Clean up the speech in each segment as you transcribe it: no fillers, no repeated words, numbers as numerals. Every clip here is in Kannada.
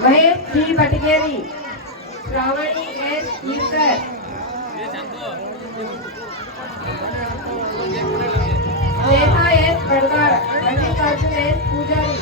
महेश जी बटगेरी, श्रावणी एस ईरकर, रेखा एस बड़गाड़, मल्लिकार्जुन एस पूजारी।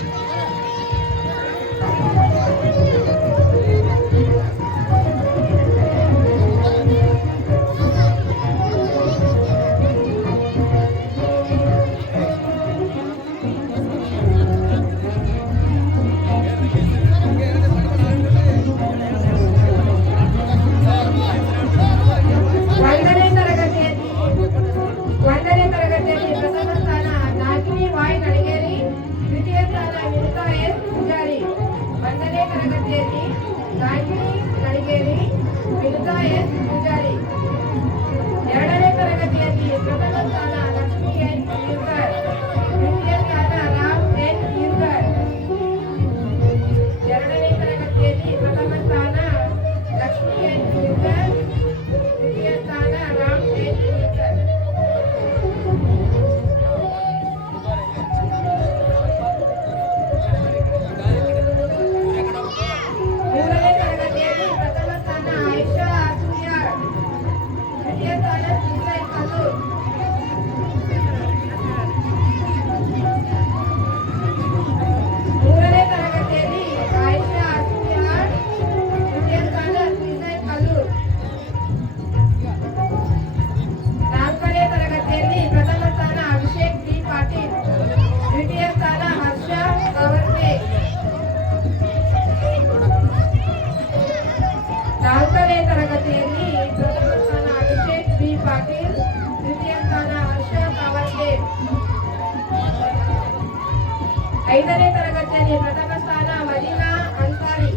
ಐದನೇ ತರಗತಿಯಲ್ಲಿ ಪ್ರಥಮ ಸ್ಥಾನ ಮದೀನಾ ಅನ್ಸಾರಿ,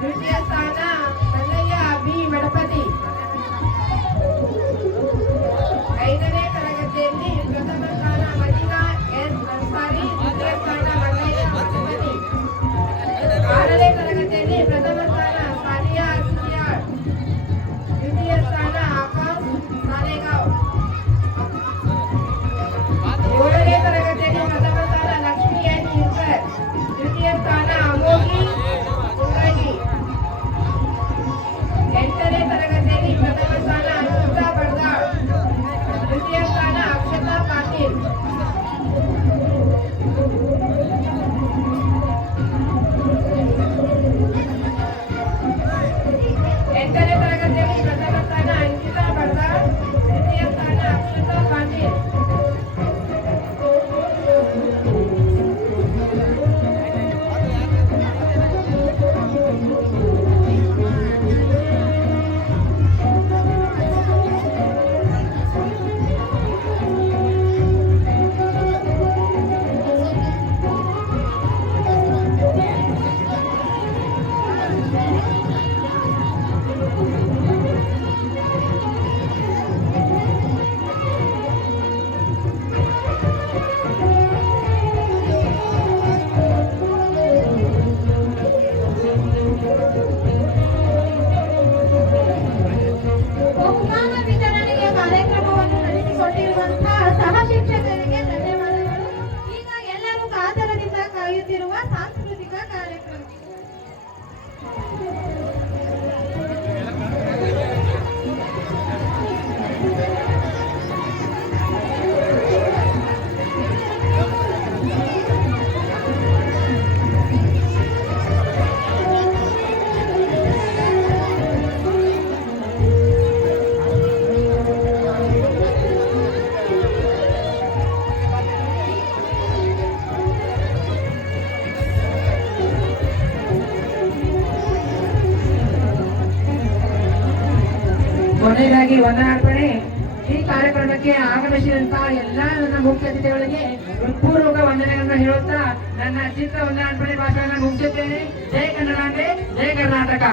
ದ್ವಿತೀಯ ಸ್ಥಾನ ಮಲ್ಲಯ್ಯ ಬಿ ಮಡಪತಿ. ಐದನೇ ತರಗತಿಯಲ್ಲಿ ಪ್ರಥಮ ಸ್ಥಾನ ಮದೀನಾ ಎಸ್ ಅನ್ಸಾರಿ, ದ್ವಿತೀಯ ಸ್ಥಾನ ಮಲ್ಲಯ್ಯ ಮಡಪತಿ. ಆರನೇ ತರಗತಿಯಲ್ಲಿ ಪ್ರಥಮ ಸ್ಥಾನ ಸಾನಿಯಾ ಸಿಯಾಳ್, ದ್ವಿತೀಯ ಸ್ಥಾನ ಆಕಾಶ್ ಸಾಲೇಗಾಂವ್. ಏಳನೇ ತರಗತಿಯಲ್ಲಿ ಪ್ರಥಮ ಸ್ಥಾನ ಲಕ್ಷ್ಮಿ ಎನ್ ಯುಸರ್, ದ್ವಿತೀಯ ಸ್ಥಾನ ಅಮೋಘಿ ಉಂಗಗಿ. ಎಂಟನೇ ತರಗತಿಯಲ್ಲಿ ಪ್ರಥಮ ಸ್ಥಾನ ಅನುಷಾ ಬಡ್ದಾಳ್, ದ್ವಿತೀಯ ಸ್ಥಾನ ಅಕ್ಷತಾ ಪಾಟೀಲ್. ಎಂಟನೇ ತರಗತಿಯಲ್ಲಿ ಪ್ರಥಮ ಸ್ಥಾನ ಅಂಕಿತಾ ಬಡ್ದಾಳ್, ದ್ವಿತೀಯ ಸ್ಥಾನ ಅಕ್ಷತಾ ಪಾಟೀಲ್. ಸಾಂಸ್ಕೃತಿಕ ಕಾರ್ಯಕ್ರಮ ಕೊನೆಯದಾಗಿ ವಂದನಾರ್ಪಣೆ. ಈ ಕಾರ್ಯಕ್ರಮಕ್ಕೆ ಆಗಮಿಸಿದಂತಹ ಎಲ್ಲಾ ನನ್ನ ಮುಖ್ಯ ಅತಿಥಿಗಳಿಗೆ ಹೃತ್ಪೂರ್ವಕ ವಂದನೆಗಳನ್ನು ಹೇಳುತ್ತಾ ನನ್ನ ಚಿತ್ರ ವಂದನಾರ್ಪಣೆ ಭಾಷೆಯನ್ನು ಮುಗಿಸುತ್ತೇನೆ. ಜೈ ಕನ್ನಡಾಂಬೆ, ಜೈ ಕರ್ನಾಟಕ.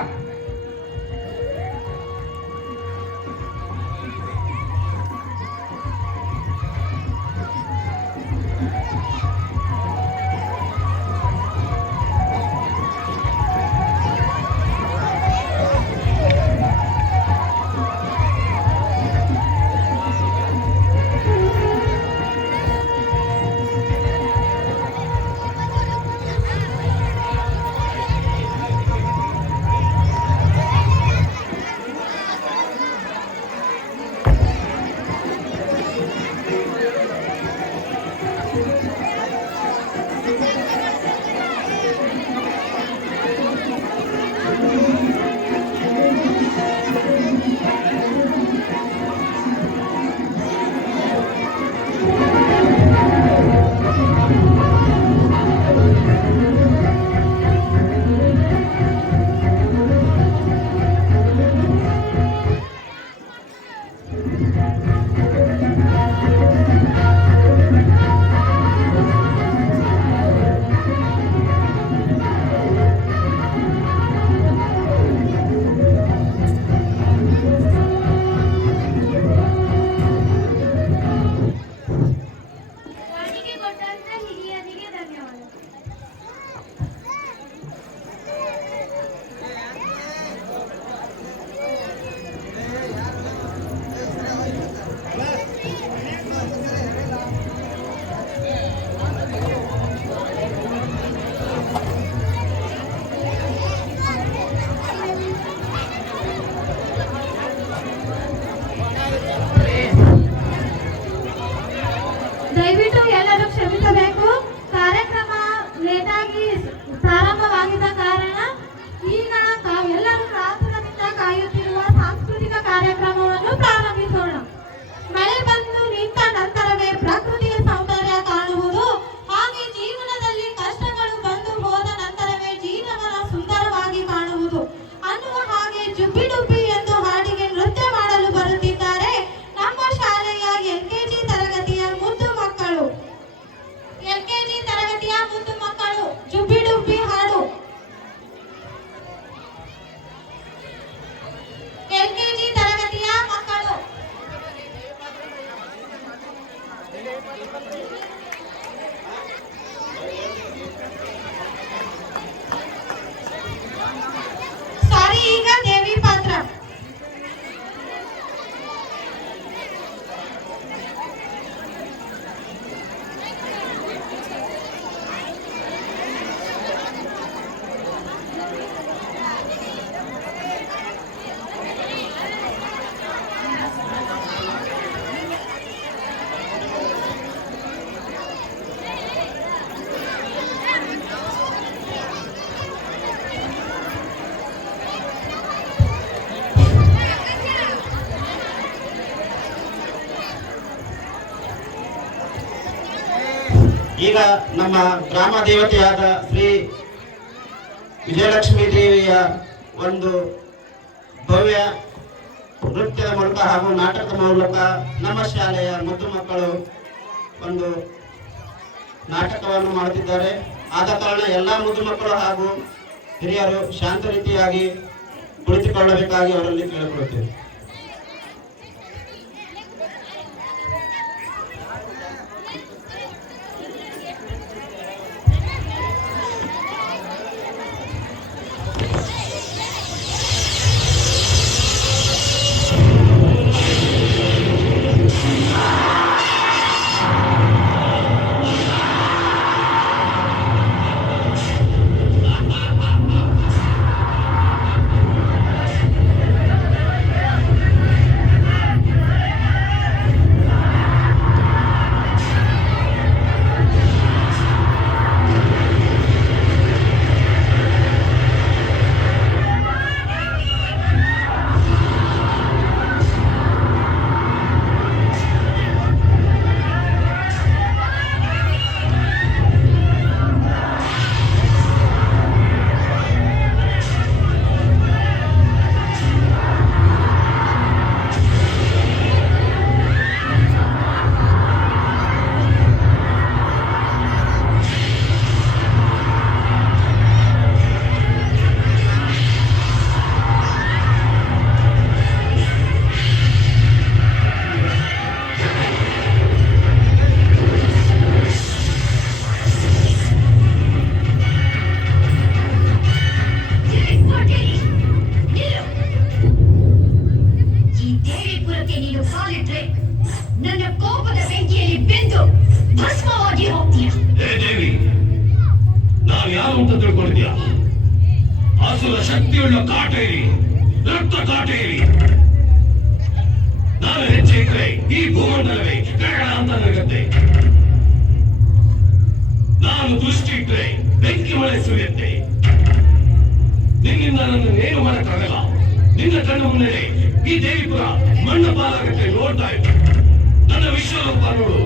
ಈಗ ನಮ್ಮ ಗ್ರಾಮ ದೇವತೆಯಾದ ಶ್ರೀ ವಿಜಯಲಕ್ಷ್ಮೀ ದೇವಿಯ ಒಂದು ಭವ್ಯ ನೃತ್ಯದ ಮೂಲಕ ಹಾಗೂ ನಾಟಕದ ಮೂಲಕ ನಮ್ಮ ಶಾಲೆಯ ಮುದ್ದು ಮಕ್ಕಳು ಒಂದು ನಾಟಕವನ್ನು ಮಾಡುತ್ತಿದ್ದಾರೆ. ಆದ ಕಾರಣ ಎಲ್ಲ ಮುದ್ದು ಮಕ್ಕಳು ಹಾಗೂ ಹಿರಿಯರು ಶಾಂತ ರೀತಿಯಾಗಿ ಕುಳಿತುಕೊಳ್ಳಬೇಕಾಗಿ ಅವರಲ್ಲಿ ಕೇಳಿಕೊಳ್ಳುತ್ತೇವೆ. ಅಸುರ ಶಕ್ತಿಯುಳ್ಳ ಕಾಟೇರಿ, ರಕ್ತ ಕಾಟೇರಿ. ನಾನು ಹೆಜ್ಜೆ ಇಟ್ಟರೆ ಈ ಭೂಮಂಡಲವೇ ಗಗನ ಅಂತ ನಗತ್ತೆ. ನಾನು ದೃಷ್ಟಿ ಇಟ್ಟರೆ ಬೆಂಕಿ ಮಳೆ ಸುರಿಯುತ್ತೆ. ನಿನ್ನಿಂದ ನನ್ನ ಏನು ಮಾಡಕ್ಕಾಗಲ್ಲ. ನಿನ್ನ ಕಣ್ಣು ಮುಂದೆ ಈ ದೇವಿಪುರ ಮಣ್ಣು ಪಾಲಾಗತ್ತೆ ನೋಡ್ತಾ ಇತ್ತು. ನನ್ನ ವಿಶ್ವರೂಪ ನೋಡು.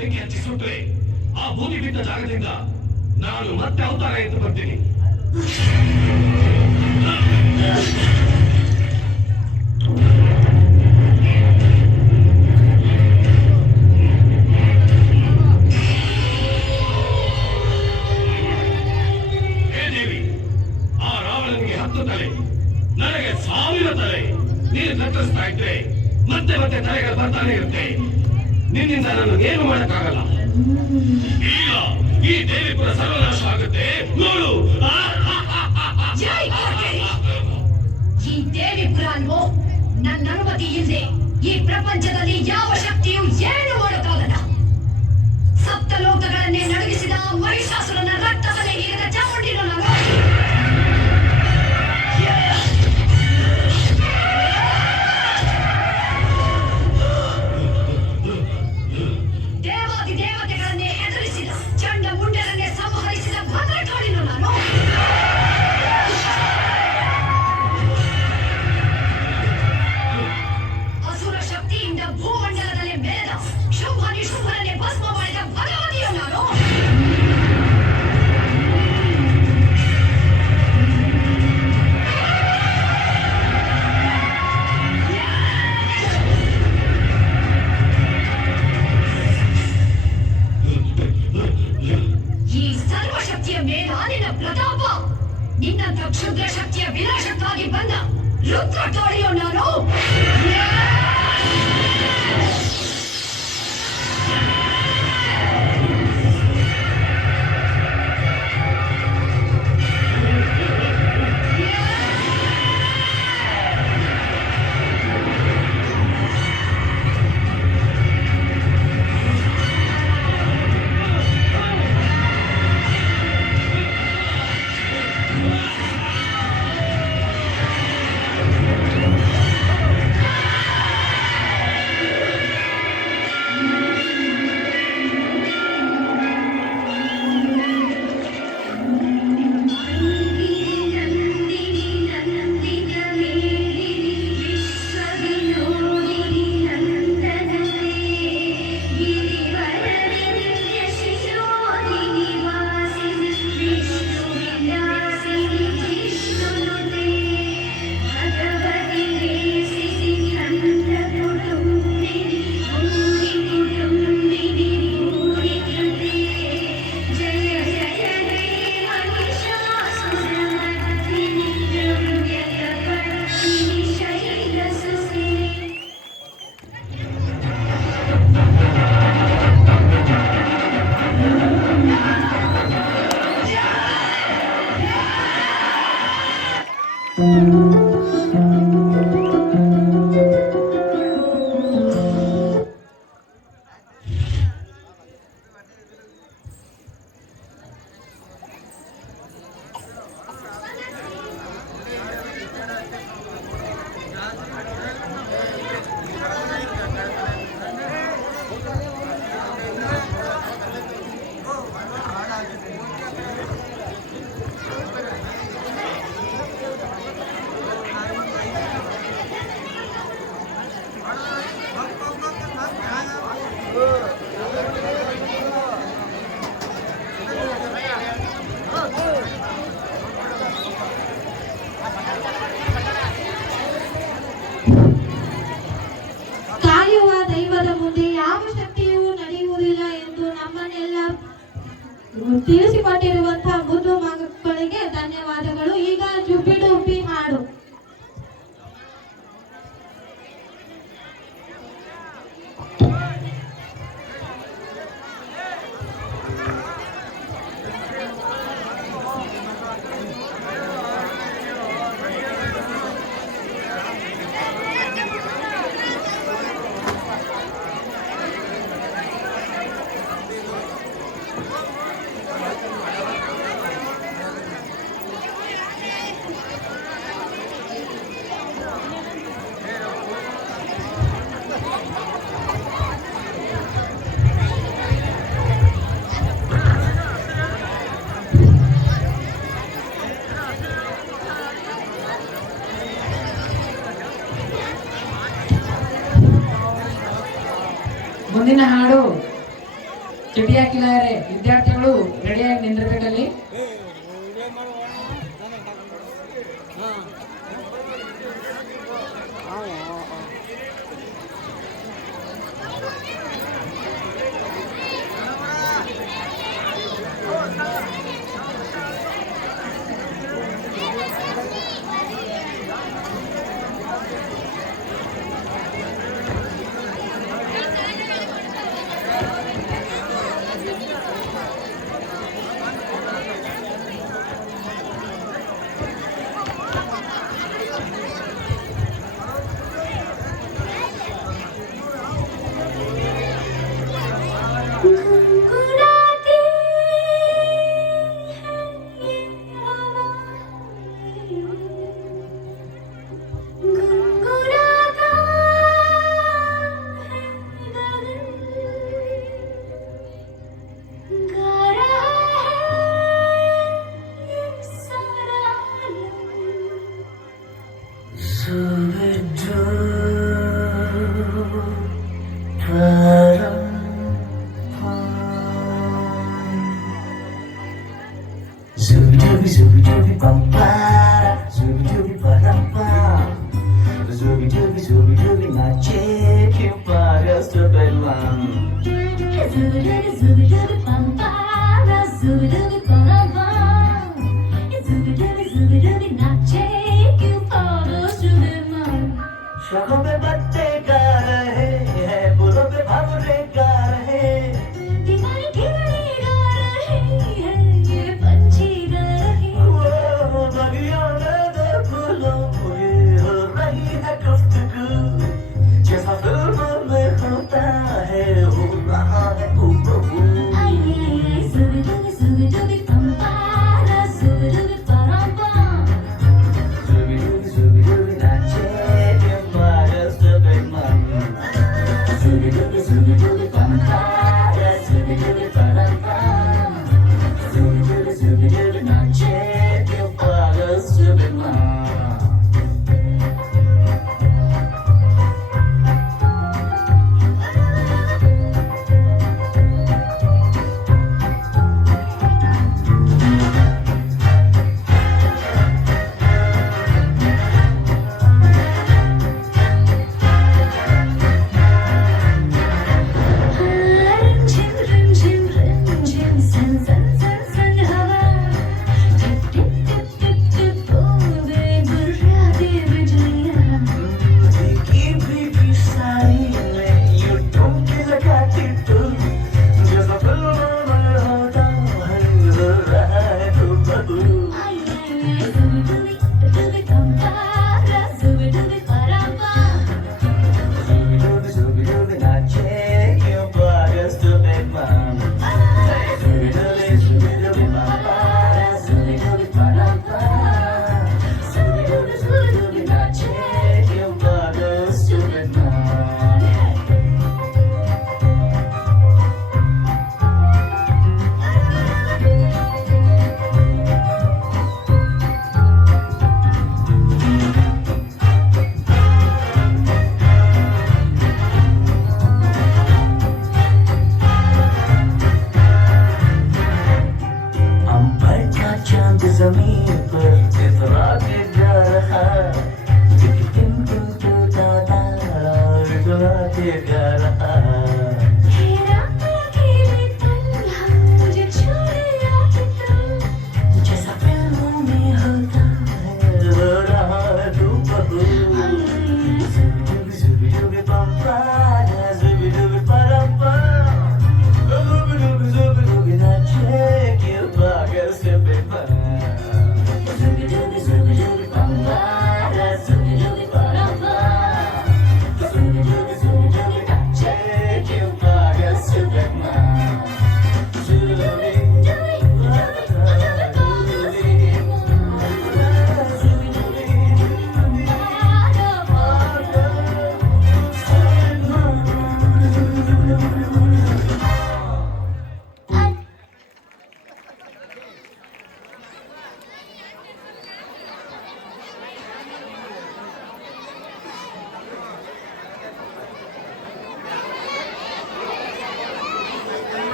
ಬೆಂಕಿ ಹಚ್ಚಿಸುಟ್ರೆ ಆ ಭೂಮಿ ಬಿದ್ದ ಜಾಗದಿಂದ ನಾನು ಮತ್ತೆ ಅವತಾರ ಎದ್ದು ಬರ್ತೀನಿ. ಹೇ ದೇವಿ, ಆ ರಾವಣನಿಗೆ 10 ತಲೆ, ನನಗೆ 1000 ತಲೆ. ನೀನು ಕತ್ತರಿಸ್ತಾ ಇದ್ರೆ ಮತ್ತೆ ಮತ್ತೆ ತಲೆಗಳು ಬರ್ತಾನೆ ಇರುತ್ತೆ. ನಿನ್ನಿಂದ ನಾನು ಏನು ಮಾಡಕ್ಕಾಗಲ್ಲ. ಈಗ ಈ ದೇವಿಪುರ ಸರ್ವನಾಶ ಆಗುತ್ತೆ ನೋಡು. ಈ ದೇವಿಪುರ ಅಲ್ವೋ, ನನ್ನ ಅನುಮತಿ ಇಲ್ಲದೆ ಈ ಪ್ರಪಂಚದಲ್ಲಿ ಯಾವ ಶಕ್ತಿಯು ಏನು ಮಾಡೋಕ್ಕಾಗಲ್ಲ. ಸಪ್ತ ಲೋಕಗಳನ್ನೇ ನಡುಗಿಸಿದ ಮಹಿಷಾಸುರನ ರಕ್ತವನ್ನೇ ಹೀರಿದ ಚಾಮುಂಡಿನ ನಾನು. ದೇವತೆಗಳನ್ನೇ ಎದುರಿಸಿದ ಚಂಡ ಮುಂಡರನ್ನೇ ಸಂಹರಿಸಿದ ಭದ್ರಕಾಳಿನು ನಾನು. ಅಸುರ ಶಕ್ತಿಯಿಂದ ಭೂಮಂಡಲದಲ್ಲಿ ಬೆಳೆದ ಶುಂಭ ನಿಶುಂಭರನ್ನೇ ಭಸ್ಮ ಮಾಡಿದ ಭಗವತಿಯು ನಾನು. ಪ್ರತಾಪ, ನಿನ್ನಂತ ಕ್ಷುದ್ರ ಶಕ್ತಿಯ ವಿನಾಶಕ್ಕಾಗಿ ಬಂದ ರುದ್ರ ಕಾಳಿಯೋ ನಾನು. ಮುಂದಿನ ಹಾಡು ಚಟಿ ಹಾಕಿದ್ದಾರೆ. ವಿದ್ಯಾರ್ಥಿಗಳು ರೆಡಿಯಾಗಿ ನಿಂದಿರಬೇಕಲ್ಲಿ. गुनगुनाती है ये हवाएं, गुनगुनाता है गगन, गा रहा है ये सारा आलम। Zooby zooby dooby bum para, zooby dooby bum bum, zooby dooby my chicken para stupid one. Zooby dooby bum para, zooby dooby bum bum, zooby dooby not take you for the stupid one. शखों पे बच्चे गा रहे हैं, बुरों पे भंवरे गा रहे हैं। दीवानी खिलड़ी गा रहे हैं, ये पंछी गा रहे हैं। वो बगियों में दो फूलों पे हो रही है गुफ्तगू, जैसा फिल्मों में होता है हो रहा है हूबहू। आइए zooby dooby bum para, zooby dooby bum bum. Zooby dooby not chicken para stupid one. Zooby dooby bum para, zooby dooby bum bum. Zooby dooby not chicken para stupid one.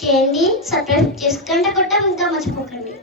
చేయండి. సబ్స్క్రైబ్ చేసుకుంటే కొట్టం ఇంకా మర్చిపోకండి.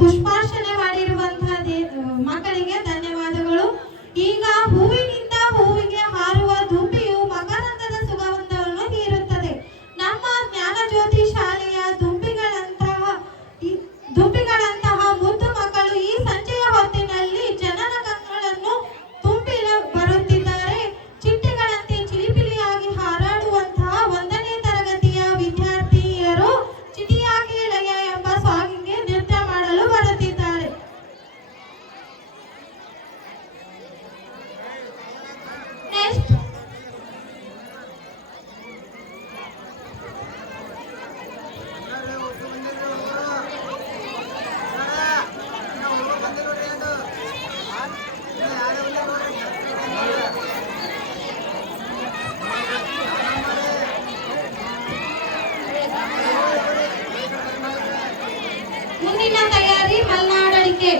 ಪುಷ್ಪಾರ್ಚನೆ ಮಾಡಿರುವಂತಹ ಮಕ್ಕಳಿಗೆ ಧನ್ಯವಾದಗಳು. ಈಗ ಹೂವಿನಿಂದ ಹೂವಿಗೆ ಹಾರುವ ದುಂಬಿಯು ಮಕರಂದದ ಸುಗಂಧವನ್ನು ಹೀರುತ್ತದೆ. ನಮ್ಮ ಜ್ಞಾನಜ್ಯೋತಿ ಶಾಲೆಯ ದುಂಬಿಗಳಂತಹ ಮುದ್ದು ಮಕ್ಕಳು ಈ ಸಂಜೆಯ ಹೊತ್ತಿನಲ್ಲಿ ಜನರ ಕಣ್ಣುಗಳನ್ನು ತುಂಬಿ ಬರುತ್ತಿದ್ದಾರೆ. ಚಿಟ್ಟೆಗಳಂತೆ ಚಿಲಿಪಿಲಿಯಾಗಿ ಹಾರಾಡುವಂತಹ 1ನೇ ತರಗತಿಯ ವಿದ್ಯಾರ್ಥಿನಿಯರು ಚಿಟಿಯಾಗಿ ಲಯ ಎಂಬ ಸಾಂಗಿಗೆ ನೃತ್ಯ ಮಾಡಲು ಬರುತ್ತಿದ್ದಾರೆ. ನೆಕ್ಸ್ಟ್ ಮುಂದಿನ ತಯಾರಿ ಮಲೆನಾಡಳಿಕೆ.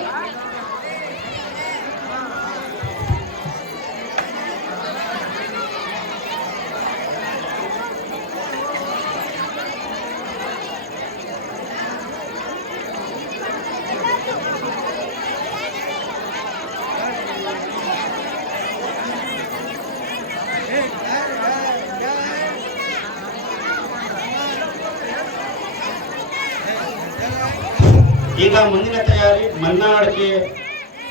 ಈಗ ಮುಂದಿನ ತಯಾರಿ ಮಲೆನಾಡಿಗೆ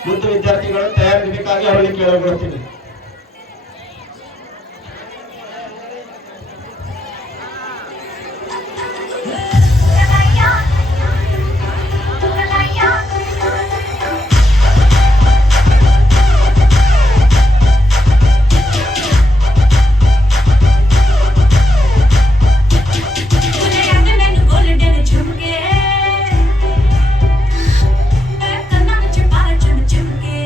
ಮುದ್ದು ವಿದ್ಯಾರ್ಥಿಗಳು ತಯಾರಿಸಬೇಕಾಗಿ ಅವರಿಗೆ ಕೇಳಿಕೊಳ್ಳುತ್ತೀನಿ. चुमके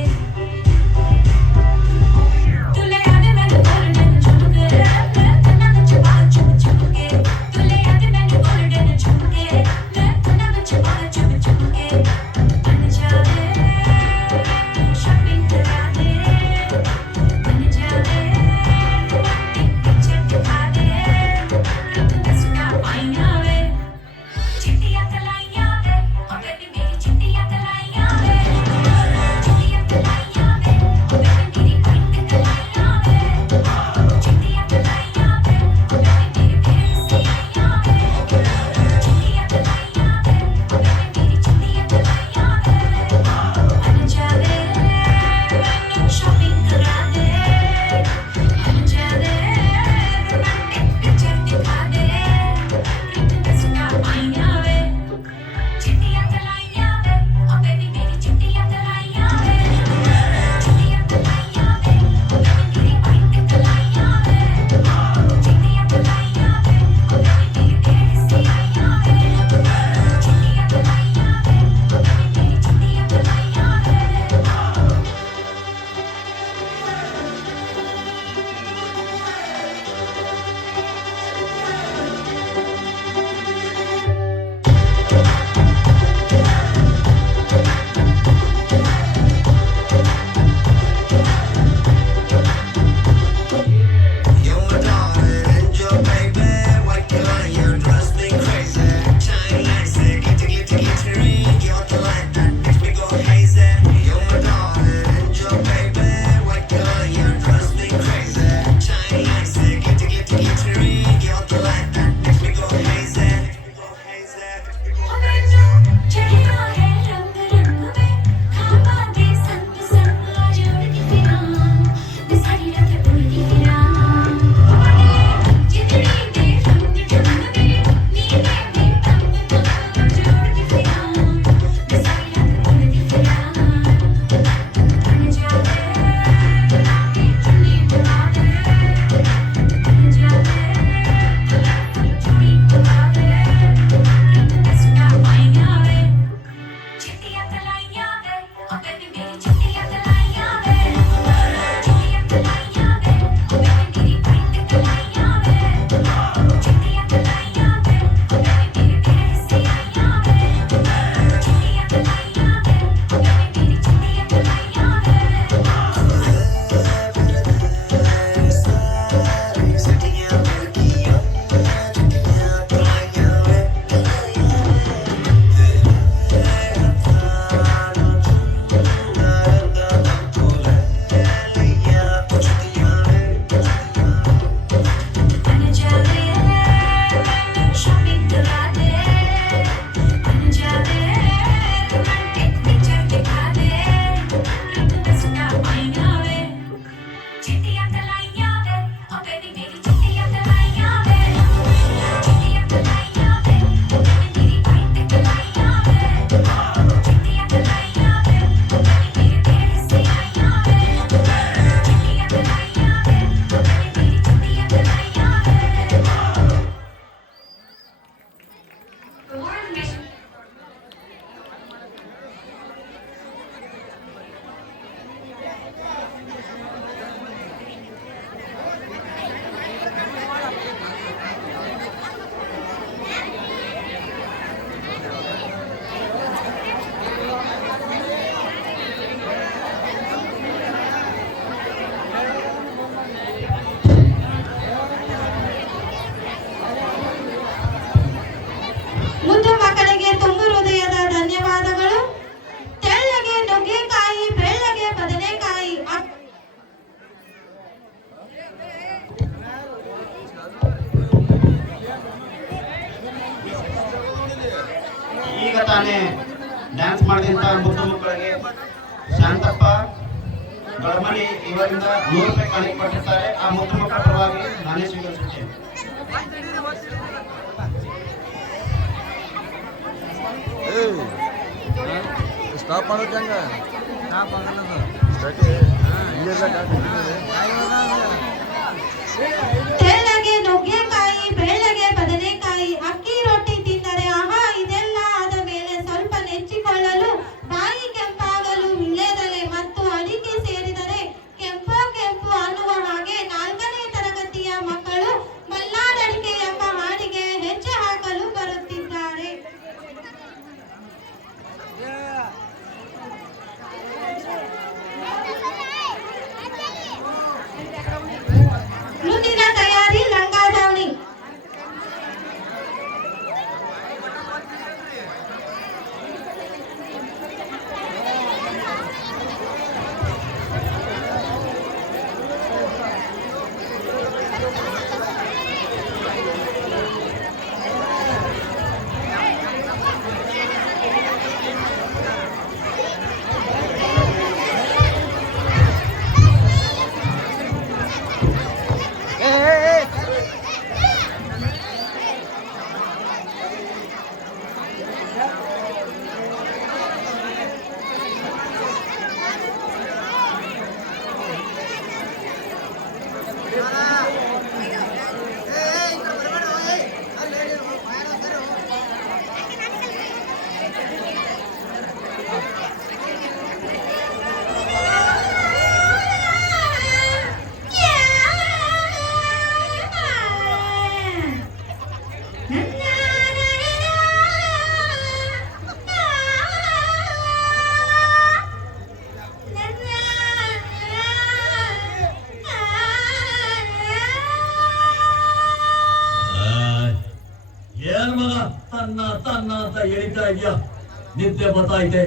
ಈಗ ತಾನೇ ಡ್ಯಾನ್ಸ್ ಮಾಡಿದಂತ ಮುದ್ದು ಮಕ್ಕಳಿಗೆ ಶಾಂತಪ್ಪ ಗಡಮನಿ ಇವರಿಂದ 100 ರೂಪಾಯಿ ಕಾಣಿಕೆ ಕೊಟ್ಟಿರ್ತಾರೆ. ಆ ಮುದ್ದು ಮಕ್ಕಳ ಪರವಾಗಿ ನಾನೇ ಸ್ವೀಕರಿಸುತ್ತೇನೆ. ಸ್ಟಾಪ್ ಮಾಡೋಕೆ ಹಂಗ ತೆಳ್ಳಗೆ ನುಗ್ಗೆಕಾಯಿ, ಬೆಳ್ಳಗೆ ಬದನೆಕಾಯಿ, ಅಕ್ಕಿ ರೊಟ್ಟಿ ತಿಂದರೆ ಆಹಾ ಇದೆಲ್ಲ ಆದ ಮೇಲೆ ಸ್ವಲ್ಪ ನೆಚ್ಚಿಕೊಳ್ಳಲು ಬಾಯಿ ಕೆಂಪಾಗಲು ವೀಳ್ಯದೆಲೆ ಮತ್ತು ಅಡಿಕೆ ಸೇರಿದರೆ ಕೆಂಪು ಕೆಂಪು ಅನ್ನುವ ಹಾಗೆ 4ನೇ ತರಗತಿಯ ಮಕ್ಕಳು ಮಲ್ನಾಡಡಿಕೆ ಎಂಬ ಹಾಡಿಗೆ ಹೆಜ್ಜೆ ಹಾಕಲು ಬರುತ್ತಿದ್ದಾರೆ. ಮುಂದಿನ ತಯಾರಿ ಲಂಗಾದಾವಣಿ. ಏನ್ ಮಗ ತನ್ನ ತನ್ನ ಅಂತ ಎಳಿತಾ ಇದೆಯಾ? ನಿದ್ದೆ ಬರ್ತಾ ಇದೆ.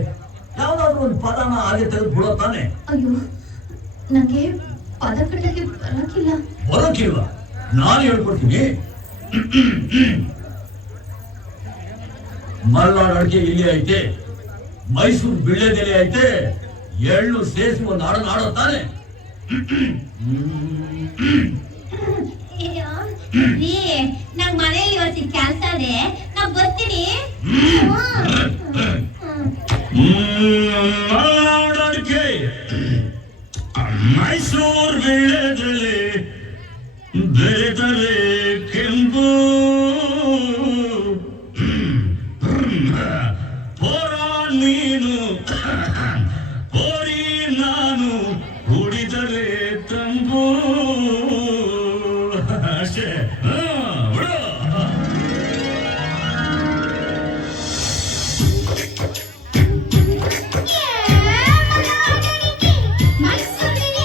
ಯಾವ್ದಾದ್ರು ಒಂದು ಪದನ ಹಾಗೆ ತೆಗೆದು ಬಿಡೋ ತಾನೆ. ಅಯ್ಯೋ ನನಗೆ ಪದ ಕಟ್ಟಕ್ಕೆ ಬರಕಿಲ್ಲ. ಬರೋಕಿಲ್ವ? ನಾನು ಹೇಳ್ಕೊಡ್ತೀನಿ. ಮಲ್ನಾಡ್ ಅಡಿಕೆ ಇಲ್ಲಿ ಐತೆ, ಮೈಸೂರು ಬಿಳ್ಳೆದೆಲೆ ಐತೆ, ಎಳ್ಳು ಸೇರಿಸಿ ಒಂದು ಹಾಡನ್ನ ಆಡೋ ತಾನೆ. ನಂಗ್ ಮನೇಲಿ ಇವತ್ತು ಕೆಲಸ ಇದೆ, ನಾ ಬರ್ತೀನಿ. ಮಲ್ನಾಡ್ ಅಡಿಕೆ, ಮೈಸೂರು ಬಿಳ್ಳೆದೆಲೆ, ಬೆಳೆದರೆ ಕೆಂಪು, ಪೋರ ನೀನು ಪೋರಿ ನಾನು, ಕುಡಿದರೆ ತಂಬು. ಅಷ್ಟೇ. ಬಿಡು. ಮೈಸೂರಿನ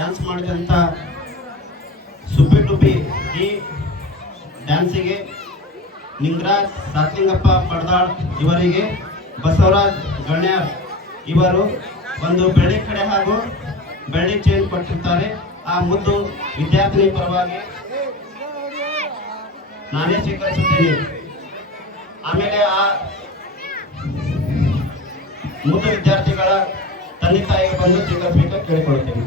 ಡ್ಯಾನ್ಸ್ ಮಾಡಿದಂಥ ಸುಬ್ಬಿ ಟುಬ್ಬಿ ಈ ಡ್ಯಾನ್ಸಿಗೆ ನಿಂಗರಾಜ್ ಸಾತ್ಲಿಂಗಪ್ಪ ಪಡ್ದಾಳ್ ಇವರಿಗೆ ಬಸವರಾಜ್ ಗಣ್ಯರ್ ಇವರು ಒಂದು ಬೆಳ್ಳಿ ಕಡೆ ಹಾಗೂ ಬೆಳ್ಳಿ ಚೇನ್ ಕೊಟ್ಟಿರ್ತಾರೆ. ಆ ಮುದ್ದು ವಿದ್ಯಾರ್ಥಿನಿ ಪರವಾಗಿ ನಾನೇ ಸ್ವೀಕರಿಸುತ್ತೇನೆ. ಆಮೇಲೆ ಆ ಮುದ್ದು ವಿದ್ಯಾರ್ಥಿಗಳ ತಂದೆ ತಾಯಿಗೆ ಬಂದು ಸ್ವೀಕರಿಸಬೇಕು ಕೇಳಿಕೊಳ್ಳುತ್ತೇನೆ.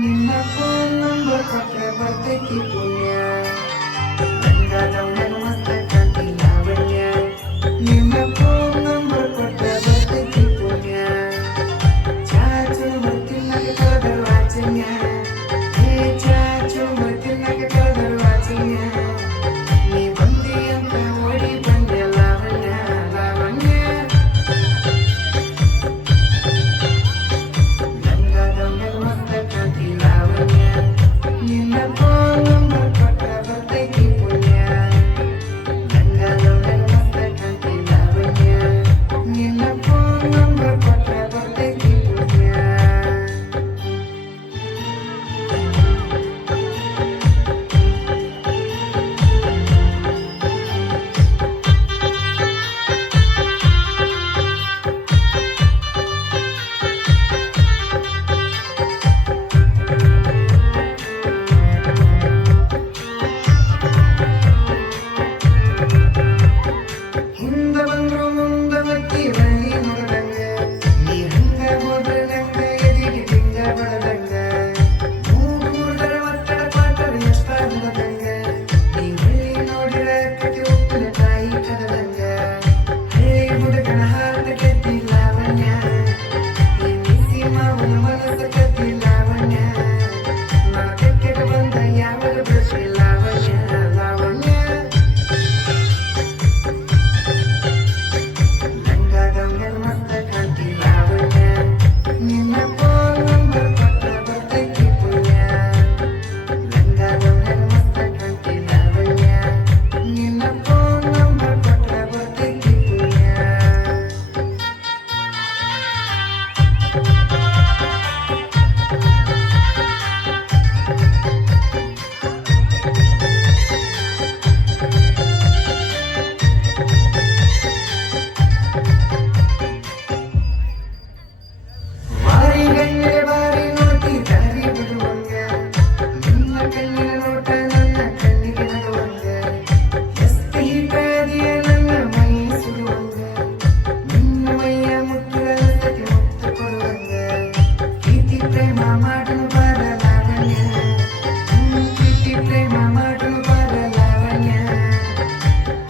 ನಿನ್ನ ಫೋನ್ ನಂಬರ್ ಕೊಟ್ಟರೆ ಬರ್ತೈತಿ ಪುಣ್ಯ. ರಂಗದವನ ಮಸ್ತ ಕಾಂತಿ ಲಾವಣ್ಯ. ನಿನ್ನ ಫೋನ್ ನಂಬರ್ ಕೊಟ್ಟರೆ ಬರ್ತೈತಿ ಪುಣ್ಯ. ಚಾಚು ಬರ್ತಿಲ್ಲಗೆ ಕಳೆದರು ವಾಚನ್ಯ. ಹೇ ಚಾಚು ಬರ್ತಿಲ್ಲಗೆ ಕಳೆದರು ವಾಚನ್ಯ. ನೀ ಬಂದಿ ಅಂತ ಓಡಿ ಬಂದೆ ಲಾವಣ್ಯ ಲಾವಣ್ಯ. ರಂಗದವನ ಮಸ್ತ ಕಾಂತಿ ಲಾವಣ್ಯ. ನಿನ್ನ ಫೋನ್ ನಂಬರ್ ಕೊಟ್ಟರೆ ಬರ್ತೈತಿ ಪುಣ್ಯ. ರಂಗದವನ ಮಸ್ತ ಕಾಂತಿ ಲಾವಣ್ಯ. ನಿನ್ನ ಫೋನ್ ನಂಬರ್ ಕೊಟ್ಟರೆ ಬರ್ತೈತಿ ಪುಣ್ಯ. ಹಿಂದ ಬಂದ್ರು ಮುಂದ ಬತ್ತಿ ಬಳ್ಳಿ ನೋಡ್ದಂಗ. ನೀ ಹಂಗ ಹೋದ್ರೆ ನಂಗ ಎದಿಗೆ ಟಿಂಗ ಬಡದಂಗ. ಮೂರ್ದರ ಒತ್ತಡ ಪಾಟದ ಎಷ್ಟ ಹುಡದಂಗ. ನೀ ಹಳ್ಳಿ ನೋಡಿರ ಕಟಿ ಉಪ್ಪಿನ ತಾಯಿ ಕದದಂಗ. ಹಳ್ಳಿ ಹುಡುಗನ ಹಾಟ ಕತ್ತಿ ಲಾವಣ್ಯ. ಈ ನಿಸಿ ಮಾವನ ಮನಸ್ಸ ಕತ್ತಿ ಲಾವಣ್ಯ. ನನ್ನ ತೆಕ್ಕೆಗೆ ಬಂದ ಯಾವಾಗ ಬೆಳೆಸಿ ಲಾವಣ್ಯ ಲಾವಣ್ಯ. ರಂಗದವನ ಮಸ್ತ ಕಾಂತಿ ಲಾವಣ್ಯ. ನಿನ್ನ ಫೋನ್ ನಂಬರ್ ಕೊಟ್ಟರೆ ಬರ್ತೈತಿ ಪುಣ್ಯ. ರಂಗದವನ ಮಸ್ತ ಕಾಂತಿ ಲಾವಣ್ಯ. ನಿನ್ನ ಫೋನ್ ನಂಬರ್ ಕೊಟ್ಟರೆ ಬರ್ತೈತಿ ಪುಣ್ಯ. ಬಾರಿ ಗಣ್ಯರೆ ಬಾರಿ ನೋಡ್ತಿ ದಾರಿ ಬಿಡುವಂಗ. ನಿನ್ನ ಕಣ್ಣಿನ ನೋಟ ನನ್ನ ಕಣ್ಣಿಗೆ ನಗುವಂಗ. ಎಸ್ತ ಹಿಡಿಯ ನನ್ನ ಮೈ ಸುಡುವಂಗ. ನಿನ್ನ ಮೈಯ ಮುಟ್ಟುಗಳ ಸತಿ ಮುತ್ತು ಕೊಡುವಂಗ. ಪ್ರೀತಿ ಪ್ರೇಮ ಮಾಡಲು ಬಾರ ಲಾವಣ್ಯ. ಪ್ರೀತಿ ಪ್ರೇಮ ಮಾಡಲು ಬಾರ ಲಾವಣ್ಯ.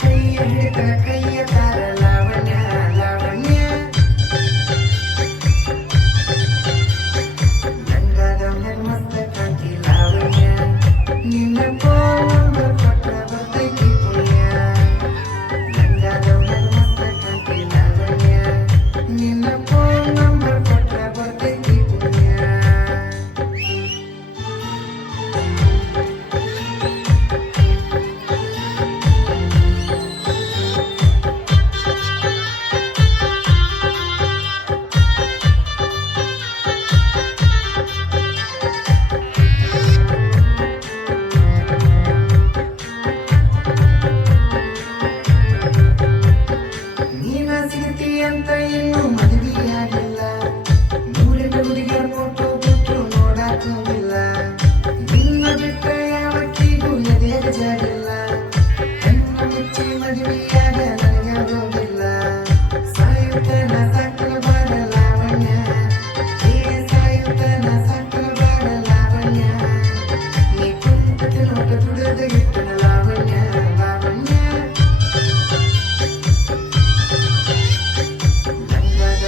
ಕೈಯ ಹಿಡಿದ ಕೈಯ ತಾರ ಲಾವಣ್ಯ ಲಾವಣ್ಯ. ರಂಗದವನ ಮಸ್ತ ಕಾಂತಿ ಲಾವಣ್ಯ. ನಿನ್ನ ಫೋನ್ ನಂಬರ್ ಕೊಟ್ಟರೆ ಬರ್ತೈತಿ ಪುಣ್ಯ. ರಂಗದವನ ಮಸ್ತ ಕಾಂತಿ ಲಾವಣ್ಯ. ನಿನ್ನ ಫೋನ್ ನಂಬರ್ ಕೊಟ್ಟರೆ ಬರ್ತೈತಿ ಪುಣ್ಯ. ನೀನ ಸಿಗ್ತಿ ಅಂತ ಇನ್ನೂ ಮದುವೆಯಾಗಿಲ್ಲ. ನೂರೆಂಟು ಹುಡುಗಿಯರ ಫೋಟೋ ಬಿಟ್ಟು ನೋಡಾಕೋಗಿಲ್ಲ. ನಿನ್ನ ಬಿಟ್ಟ ಯಾವತ್ತಿಗೂ ಎದೆಯ ಜಾಗಿಲ್ಲ. ಕಣ್ಣು ಮುಚ್ಚಿ ಮದುವೆಯಾಗ ನನಗಾಗೋಗಿಲ್ಲ. ಸಾಯುತ್ತನ ಸಾಕಲ ಬಾರ ಲಾವಣ್ಯ. ಹೇ ಸಾಯುತ್ತನ ಸಾಕಲ ಬಾರ ಲಾವಣ್ಯ. ನೀ ಕುಂತ ತಿನ್ನೋಟ ದುಡಿದ ಇಟ್ಟನ ಲಾವಣ್ಯ ಲಾವಣ್ಯ. ರಂಗದ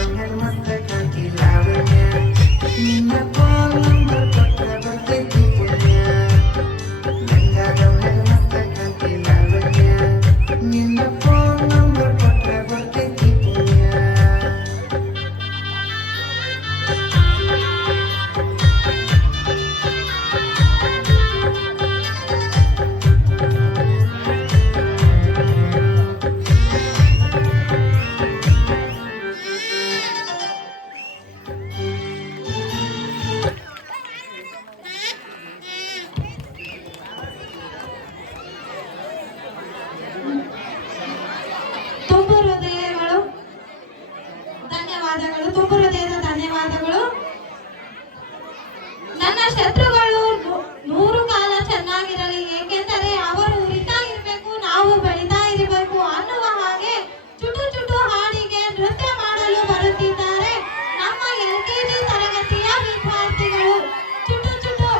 ಧನ್ಯವಾದಗಳು, ತುಂಬು ಹೃದಯದ ಧನ್ಯವಾದಗಳು. ನನ್ನ ಶತ್ರುಗಳು 100 ಕಾಲ ಚೆನ್ನಾಗಿರಲಿ, ಏಕೆಂದರೆ ಅವರು ಉರಿತಾ ಇರಬೇಕು, ನಾವು ಬೆಳಿತಾ ಇರಬೇಕು ಅನ್ನುವ ಹಾಗೆ ಚುಟು ಚುಟು ಹಾಡಿಗೆ ನೃತ್ಯ ಮಾಡಲು ಬರುತ್ತಿದ್ದಾರೆ ನಮ್ಮ LKG ತರಗತಿಯ ವಿದ್ಯಾರ್ಥಿಗಳು. ಚುಟು ಚುಟು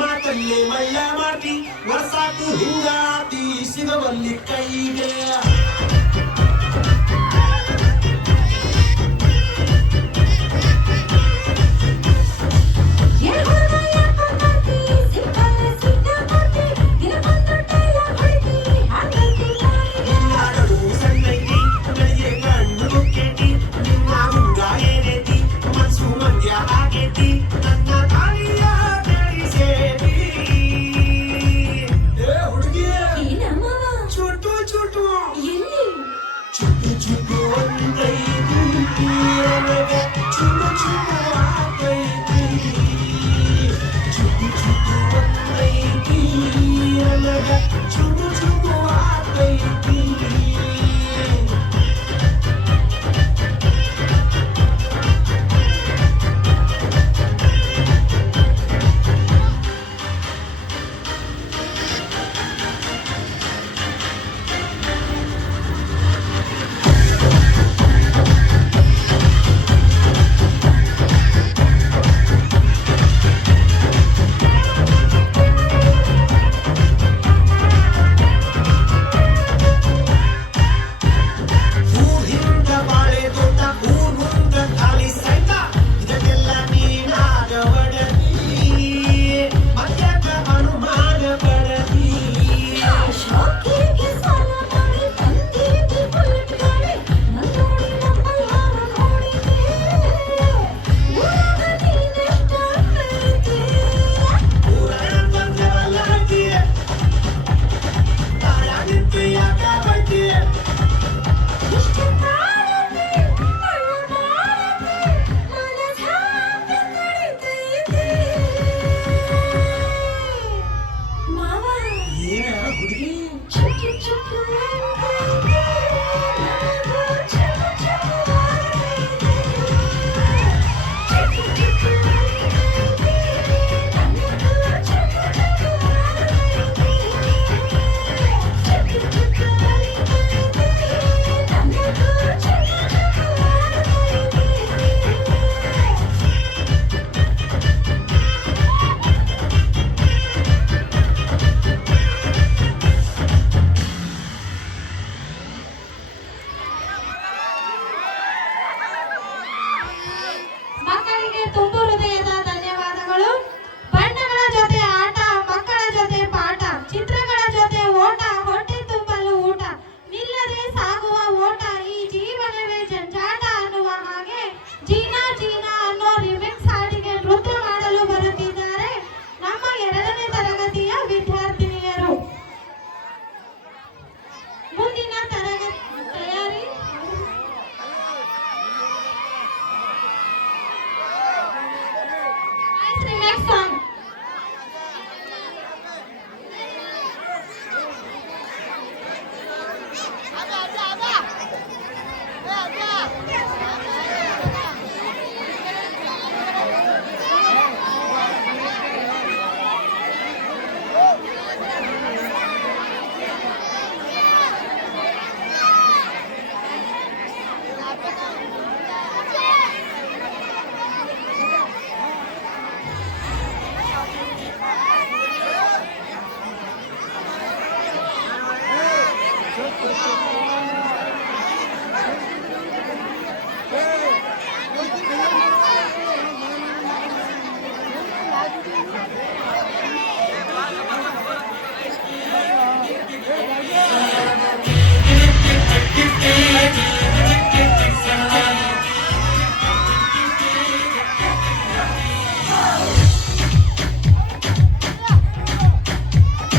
ಮಾತಲ್ಲೇ ಮಳ್ಳ ಮಾಡ್ತಿ ವರ್ಷಾಕು ಹಿಂಗಾತಿ ಸಿಗವಲ್ಲಿ ಕೈಗೆ ಎಲ್ಲಿ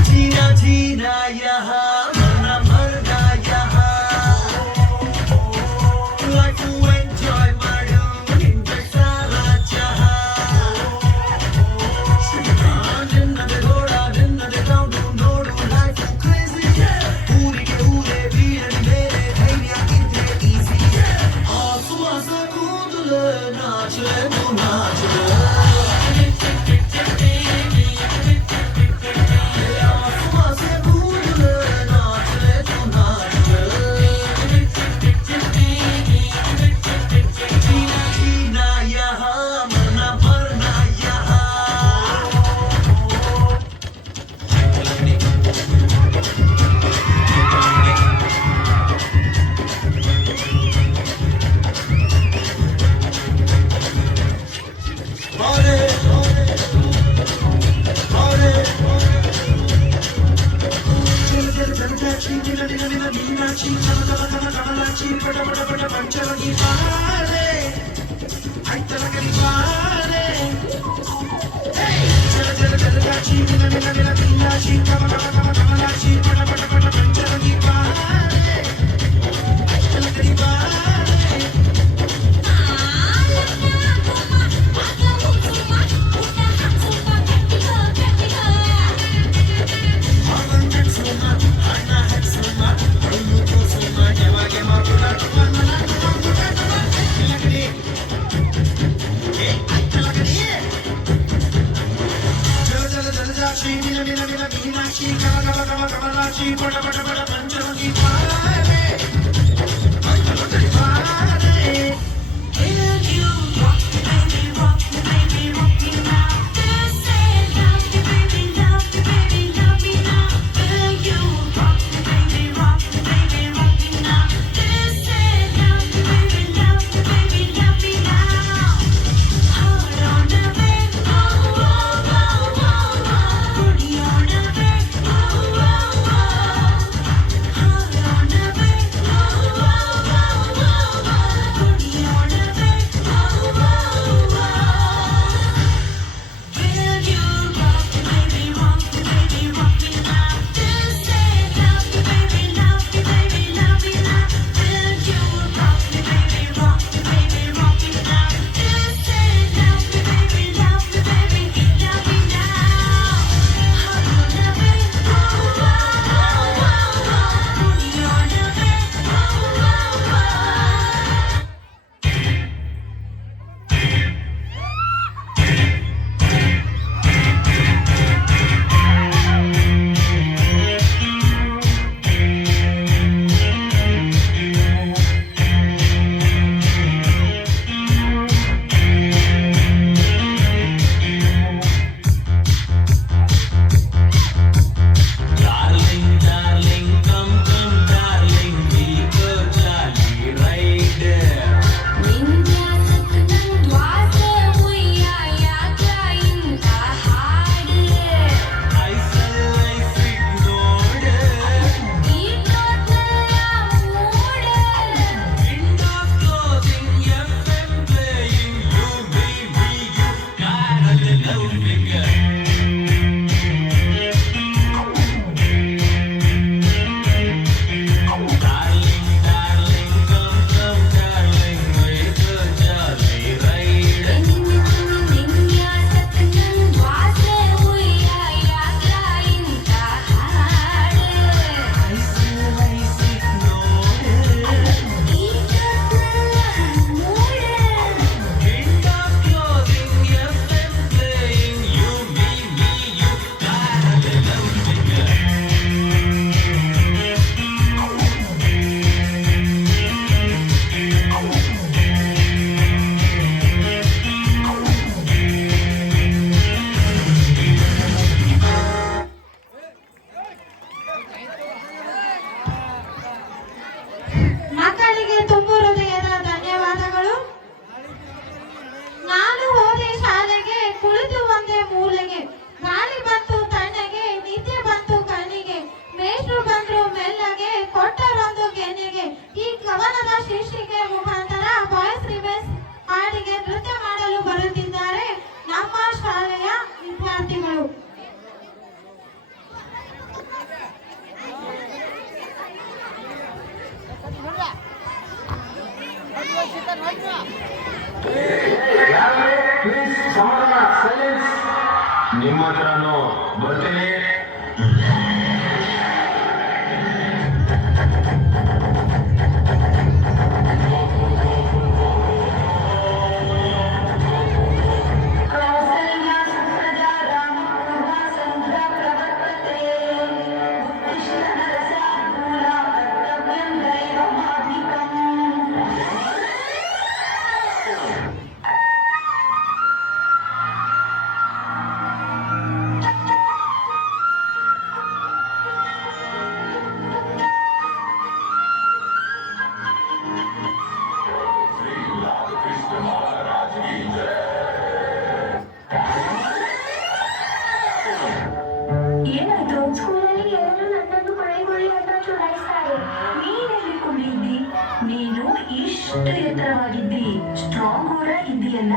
जीना जीना यहाँ मरना मरना यहाँ Life to enjoy माडू निंदा सारा जहाँ ನಿನ್ನದೆ ಗೋಡ ನಿನ್ನದೆ ಗ್ರೌಂಡು ನೋಡು ಲೈಫ್ ಕ್ರೇಜಿ ಊರಿಗೆ ಊರೇ ಬೀಳಲಿ ಬೇರೆ ಧೈರ್ಯ ಇದ್ರೆ ಈಸಿ ಆಸುವಾಸ ಕೂದಲು ನಾಚಲೆ ನಾಚಲೆ ಅಷ್ಟು ಎತ್ತರವಾಗಿದ್ದಿ, ಸ್ಟ್ರಾಂಗ್ ಕೂಡ ಇದ್ದೀಯಲ್ಲ.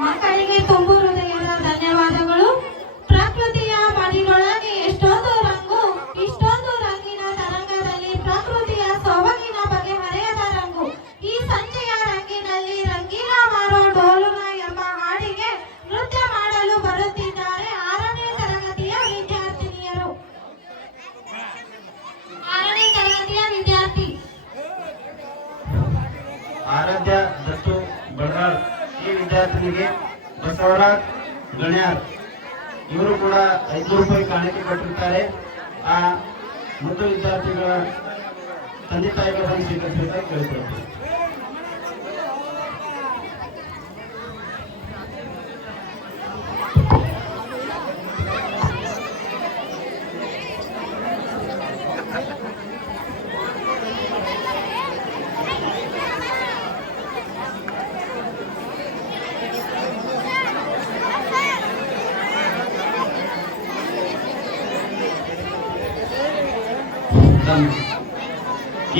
ಮಕ್ಕಳಿಗೆ ತುಂಬು ಹೃದಯದ ಧನ್ಯವಾದಗಳು. ಪ್ರಕೃತಿಯ ಮಡಿಲೊಳಗೆ ಎಷ್ಟೊಂದು ರಂಗು, ಇಷ್ಟೊಂದು ರಂಗಿನ ತರಂಗದಲ್ಲಿ ಪ್ರಕೃತಿಯ ಸೊಬಗಿನ ಬಗೆಹರೆಯದ ರಂಗು. ಈ ಸಂಜೆಯ ರಂಗಿನಲ್ಲಿ ರಂಗಿನ ಮಾರೋ ಡೋಲುನ ಎಂಬ ಹಾಡಿಗೆ ನೃತ್ಯ ಮಾಡಲು ಬರುತ್ತಿದ್ದಾರೆ 6ನೇ ತರಗತಿಯ ವಿದ್ಯಾರ್ಥಿನಿಯರು. 6ನೇ ತರಗತಿಯ ವಿದ್ಯಾರ್ಥಿ ಆರಾಧ್ಯ ದತ್ತು ಬಡದಾಳ್ ಈ ವಿದ್ಯಾರ್ಥಿನಿಗೆ ಬಸವರಾಜ್ ಗಣ್ಯಾರ್ ಇವರು ಕೂಡ 500 ರೂಪಾಯಿ ಕಾಣಿಕೆ ಕೊಟ್ಟಿರ್ತಾರೆ. ಆ ಮುದ್ದು ವಿದ್ಯಾರ್ಥಿಗಳ ತಂದೆ ತಾಯಿಗಳನ್ನು ಸ್ವೀಕರಿಸಬೇಕಾಗಿ ಕೇಳಿಕೊಳ್ತೀವಿ.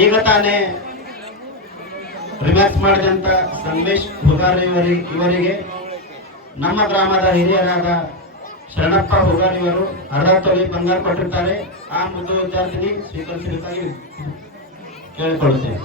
ಈಗ ತಾನೇ ರಿಮ್ಯಾಕ್ಸ್ ಮಾಡಿದಂತ ಸಂಗಮೇಶ್ ಹುಗಾರ್ ಇವರಿಗೆ ನಮ್ಮ ಗ್ರಾಮದ ಹಿರಿಯರಾದ ಶರಣಪ್ಪ ಹುಗಾರ್ ಇವರು ಅರ್ಧ ತೊಲೆ ಬಂಗಾರ ಕೊಟ್ಟಿರ್ತಾರೆ. ಆ ಮುದ್ದು ವಿದ್ಯಾರ್ಥಿನಿ ಸ್ವೀಕರಿಸಬೇಕಾಗಿ ಕೇಳಿಕೊಳ್ಳುತ್ತೇವೆ.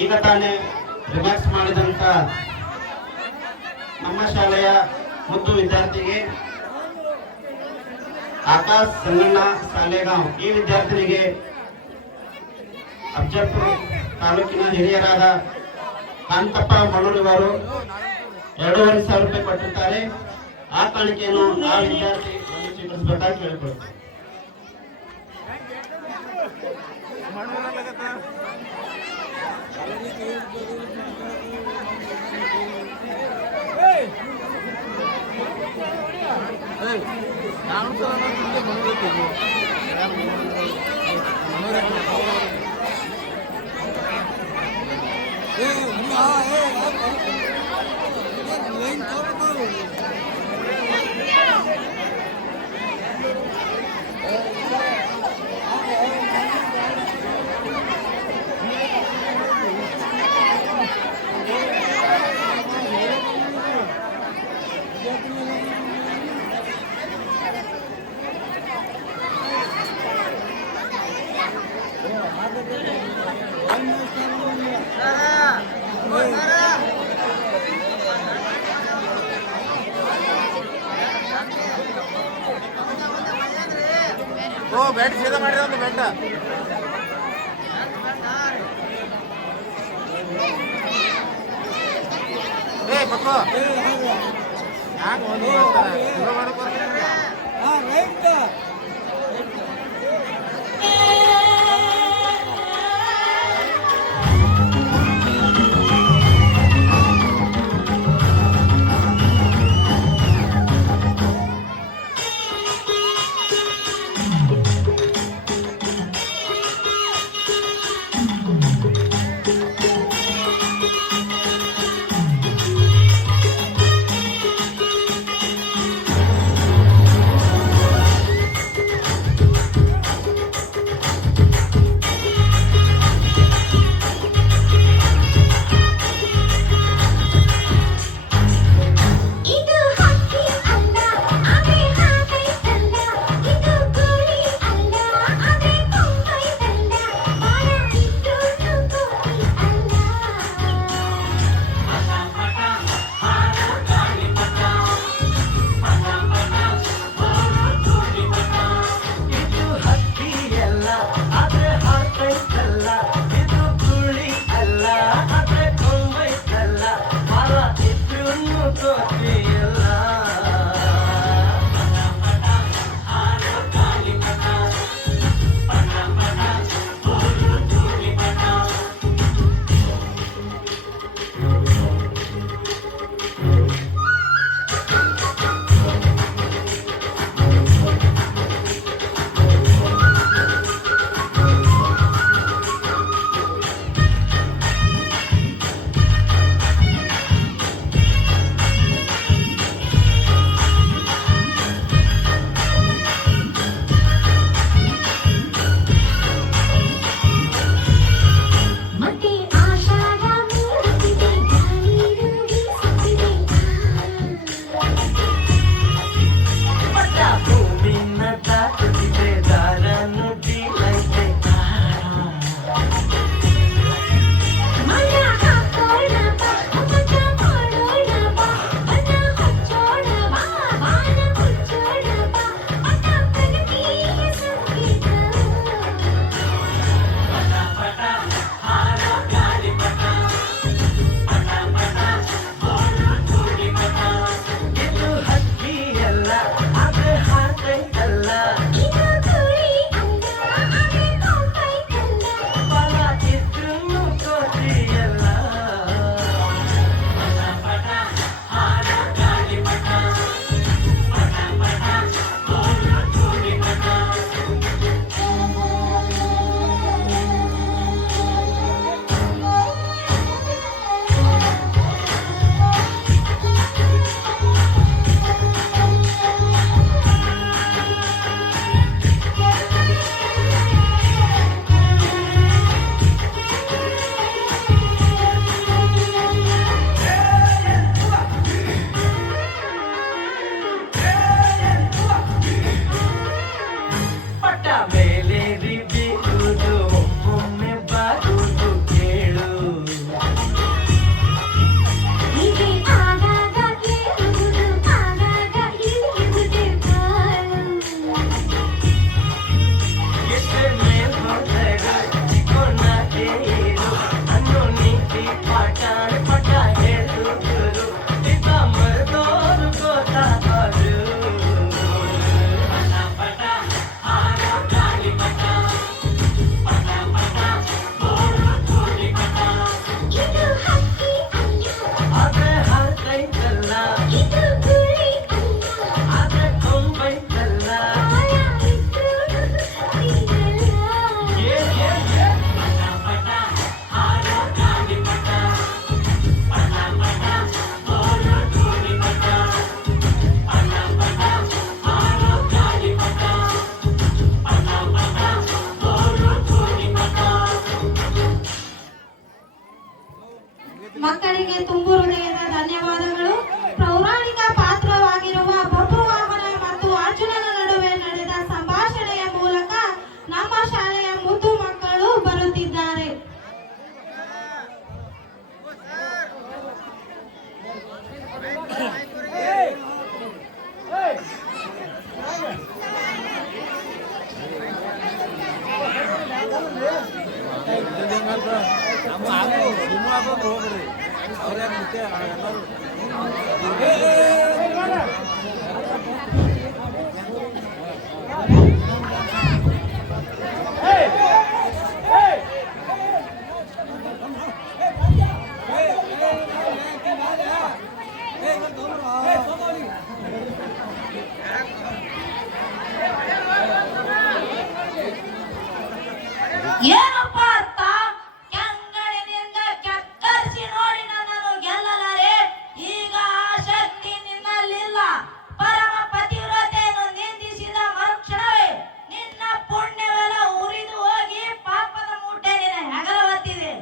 ಈಗ ತಾನೇ ರಿಮ್ಯಾಕ್ಸ್ ಮಾಡಿದಂತ ನಮ್ಮ ಶಾಲೆಯ ಮುದ್ದು ವಿದ್ಯಾರ್ಥಿಗೆ ಆಕಾಶ್ ಸಂಗಣ್ಣ ಸಾಲೆಗಾಂವ್ ಈ ವಿದ್ಯಾರ್ಥಿನಿಗೆ ಅಫಜಲ್ಪುರ ತಾಲೂಕಿನ ಹಿರಿಯರಾದ ಕಾಂತಪ್ಪ ಮಳೂರಿವರು 2,500 ರೂಪಾಯಿ ಕೊಟ್ಟಿರ್ತಾರೆ. ಆ ಕಾಣಿಕೆಯನ್ನು ಆ ವಿದ್ಯಾರ್ಥಿ ಸ್ವೀಕರಿಸಬೇಕಾಗಿ ಕೇಳಿಕೊಳ್ಳುತ್ತಾರೆ. ಓ ಬ್ಯಾಟ್ ಸೀದಾ ಮಾಡಿದ ಒಂದು ಬ್ಯಾಟ ಏ ಪಕ್ಕೋ ಯಾಕೆ ಒಂದು ಮಕ್ಕಳಿಗೆ ತುಂಬು ಹೃದಯದ ಧನ್ಯವಾದಗಳು. ಪೌರಾಣಿಕ ಪಾತ್ರವಾಗಿರುವ ಬಬ್ರುವಾಹನ ಮತ್ತು ಅರ್ಜುನನ ನಡುವೆ ನಡೆದ ಸಂಭಾಷಣೆಯ ಮೂಲಕ ನಮ್ಮ ಶಾಲೆಯ ಮುದ್ದು ಮಕ್ಕಳು ಬರುತ್ತಿದ್ದಾರೆ. ನಮ್ಮ ಹೋಗ್ರಿ ಅವ್ರೇ ಮುಖ್ಯ ಎಲ್ಲರೂ ಏನಪ್ಪ ಅರ್ಥ? ಕೆಂಗಣ್ಣಿನಿಂದ ಕೆಕ್ಕರಿಸಿ ನೋಡಿ ನನ್ನನ್ನು ಗೆಲ್ಲಲಾರೆ. ಈಗ ಆ ಶಕ್ತಿ ನಿನ್ನಲ್ಲಿಲ್ಲ. ಪರಮ ಪತಿವ್ರತೆಯನ್ನು ನಿಂದಿಸಿದ ಮರುಕ್ಷಣವೇ ನಿನ್ನ ಪುಣ್ಯವೆಲ್ಲ ಉರಿದು ಹೋಗಿ ಪಾಪದ ಮೂಟೆ ನಿನ್ನ ಹೆಗಲ ಹೊತ್ತಿದೆ.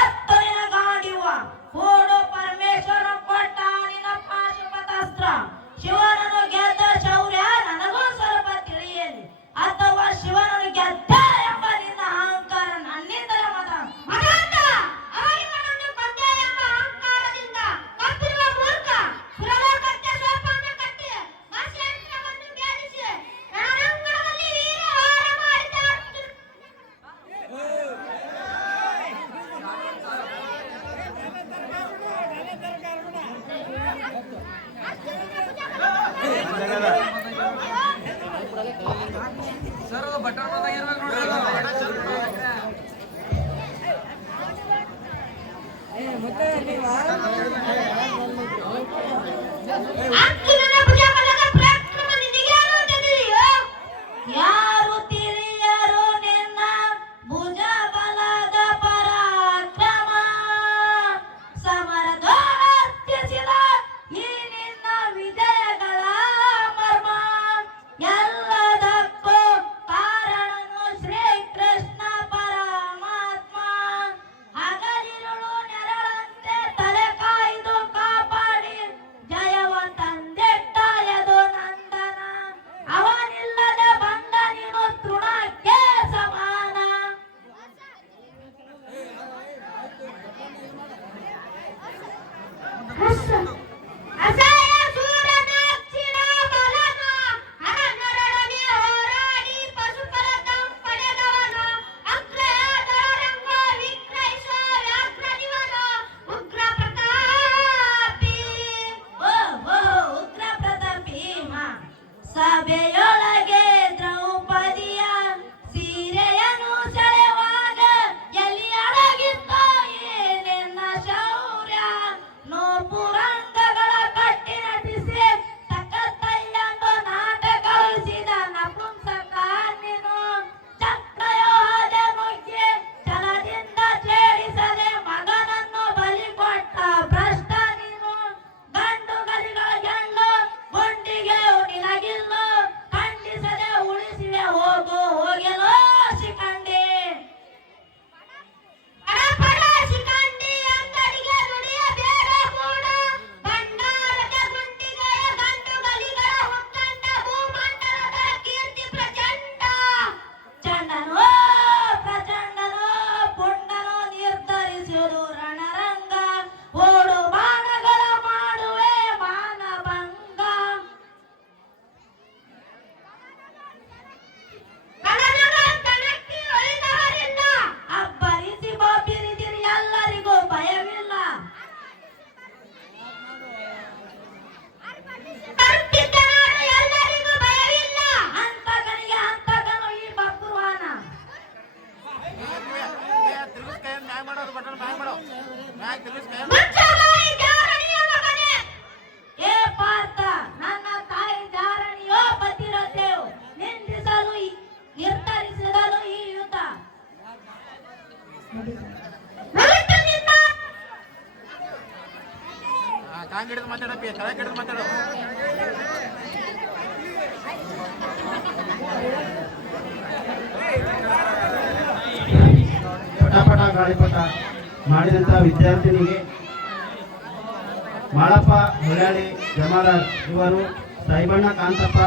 ಎತ್ತು ನಿನ್ನ ಗಾಂಡಿವ ಓಡು ಪರಮೇಶ್ವರ ಕೊಟ್ಟ ನಿನ್ನ ಪಾಶುಪತಾಸ್ತ್ರ. ಶಿವನನ್ನು ಗೆದ್ದ ಶೌರ್ಯ ನನಗೂ ಸ್ವಲ್ಪ ತಿಳಿಯಲಿ. ಅಥವಾ ಶಿವನನ್ನು ಗೆದ್ದ ಎಂಬ ನಿನ್ನ ಅಹಂಕಾರ ನನ್ನಿಂದಲೇ ಮತಾಂತ ಅವನಿವನನ್ನು ಕೊಂದೆ ಎಂಬ ಅಹಂಕಾರದಿಂದ ಕಪ್ಪಿರುವ ಮೂರ್ಖ ಪುರಲೋಕಕ್ಕೆ ಸೋಪಾನ ಕಟ್ಟಿ ಮತ್ಸ್ಯಂತ್ರವನ್ನು ಬೇಡಿಸಿ ರಣರಂಗದಲ್ಲಿ ವೀರವಾರ ಮಾಡಿದ ಅರ್ಜುನನ ಭುಜಬಲದ ಪರಾಕ್ರಮ ನಿನಗೇನು ತಿಳಿದಿದೆಯೋ? ಯಾರು ತಿಳಿಯರು ನಿನ್ನ ಭುಜಬಲದ ಪರಾಕ್ರಮ? ಸಮರದೊತ್ತಿಸಿದ ಈ ನಿನ್ನ ವಿಜಯಗಳ ಮರ್ಮ. ಎಲ್ಲದಕ್ಕೂ ಕಾರಣನು ಶ್ರೀಕೃಷ್ಣ ಪರಮಾತ್ಮ. ಹಗಲಿರುಳು ನೆರಳಂತೆ ತಲೆ ಕಾಯ್ದು ಕಾಪಾಡಿ ಜಯವ ತಂದಿಟ್ಟ ಯದು ನಂದನ. ಅವನಿಲ್ಲದೆ ಬಂದ ನೀನು ತೃಣಕ್ಕೆ ಸಮಾನ. ಅಸಹ್ಯ ಸೂರನಾಕ್ಷಿಣ ಬಲನ ಹರನರೊಡನೆ ಹೋರಾಡಿ ಪಶುಫಲತಂ ಪಡೆದವನು. ಅಗ್ರಯಾದರಂಗ ವಿಕ್ರಯಿಸೋ ವ್ಯಾಘ್ರನಿವನ ಉಗ್ರ ಪ್ರತಾಪಿ. ಉಗ್ರ ಪ್ರತಾಪಿ. ಸಭೆಯೊಳಗೆ ದ್ರೌಪದಿಯ ಸೀರೆಯನ್ನು ಸೆಳೆವಾಗ ಎಲ್ಲಿ ಅಡಗಿತ್ತೋ ಈ ನಿನ್ನ ಶೌರ್ಯ? ನೂಪುರಂಗಗಳ ಕಟ್ಟಿ ನಟಿಸಿ ತಕ್ಕತ್ತಯ್ಯಂದು ನಾಟಕ ಉಳಿಸಿದ ನಪುಂಸಕ ನೀನು. ಚಕ್ರವ್ಯೂಹದ ನುಗ್ಗಿ ಛಲದಿಂದ ಛೇಡಿಸದೆ ಮಗನನ್ನು ಬಲಿ ಕೊಟ್ಟ ಭ್ರಷ್ಟ ನೀನು. ಗಂಡು ಗಲಿಗಳ ಗಂಡು ಗುಂಡಿಗೆ ನಿನಗಿಲ್ಲು. ಖಂಡಿಸದೆ ಉಳಿಸಿವೆ ಹೋಗು ಹೋಗೆಲೋ ಶಿಖಂಡಿ. ಪಡ ಶಿಖಂಡಿ ಅಂಗಡಿಗೆ ದುಡಿಯಬೇಡ ಕೂಡ. ಭಂಡಾರದ ಗುಂಡಿಗೆಯ ಗಂಡು ಗಲಿಗಳ ಹೊಕ್ಕಂಡ ಭೂಮಂಡಲದ ಕೀರ್ತಿ ಪ್ರಚಂಡ. ಚಂಡನೋ ಪ್ರಚಂಡನೋ ಪುಂಡನೋ ನಿರ್ಧರಿಸುವುದು ರಣರಂಗ. ಓಡು ಬಾಣಗಳ ಮಾಡುವೆ ಮಾನಭಂಗ. ಕಣಗಳ ಕಣಕ್ಕೆ ಒಲಿದವರಿಲ್ಲ. ಅಬ್ಬರಿಸಿ ಬೊಬ್ಬಿರಿದಿರಿ ಎಲ್ಲರಿಗೂ ಭಯವಿಲ್ಲ. ಕರುತ್ತಿದ್ದ ನಾಡು ಎಲ್ಲರಿಗೂ ಭಯವಿಲ್ಲ. ಅಂತಕನಿಗೆ ಅಂತಕನು ಈ ಬಬ್ರುವಾಹನ. ತಿರುಗಿಸ್ ಕೈ ಮ್ಯಾಗ್ ಮಾಡೋದು ಬಟನ್ ಮ್ಯಾಗ್ ಮಾಡೋ ಮ್ಯಾಗ್ ತಿರುಗಿಸ್ ಕೈ ಮುಚ್ಚಬಾಯಿ ಜಾರಣಿಯ ಮಗನೇ. ಏ ಪಾರ್ಥ, ನನ್ನ ತಾಯಿ ಜಾರಣಿಯೋ ಪತಿರತೆಯು ನಿಂದಿಸಲು ನಿರ್ಧರಿಸಿದನು ಈ ಯುದ್ಧ. ಹೊರಟುನಿಂದ ಕಾಂಗ್ ಹಿಡಿದು ಮಾತಾಡಪ್ಪಿ ತಲೆ ಹಿಡಿದು ಮಾತಾಡು. ಪಟ ಪಟ ಗಾಳಿಪಟ ಮಾಡಿದಂತಹ ವಿದ್ಯಾರ್ಥಿನಿಗೆ ಮಾಳಪ್ಪ ಹೊಳ್ಯಾಳಿ ಜಮಾದಾರ್ ಇವರು, ಸಾಯಿಬಣ್ಣ ಕಾಂತಪ್ಪ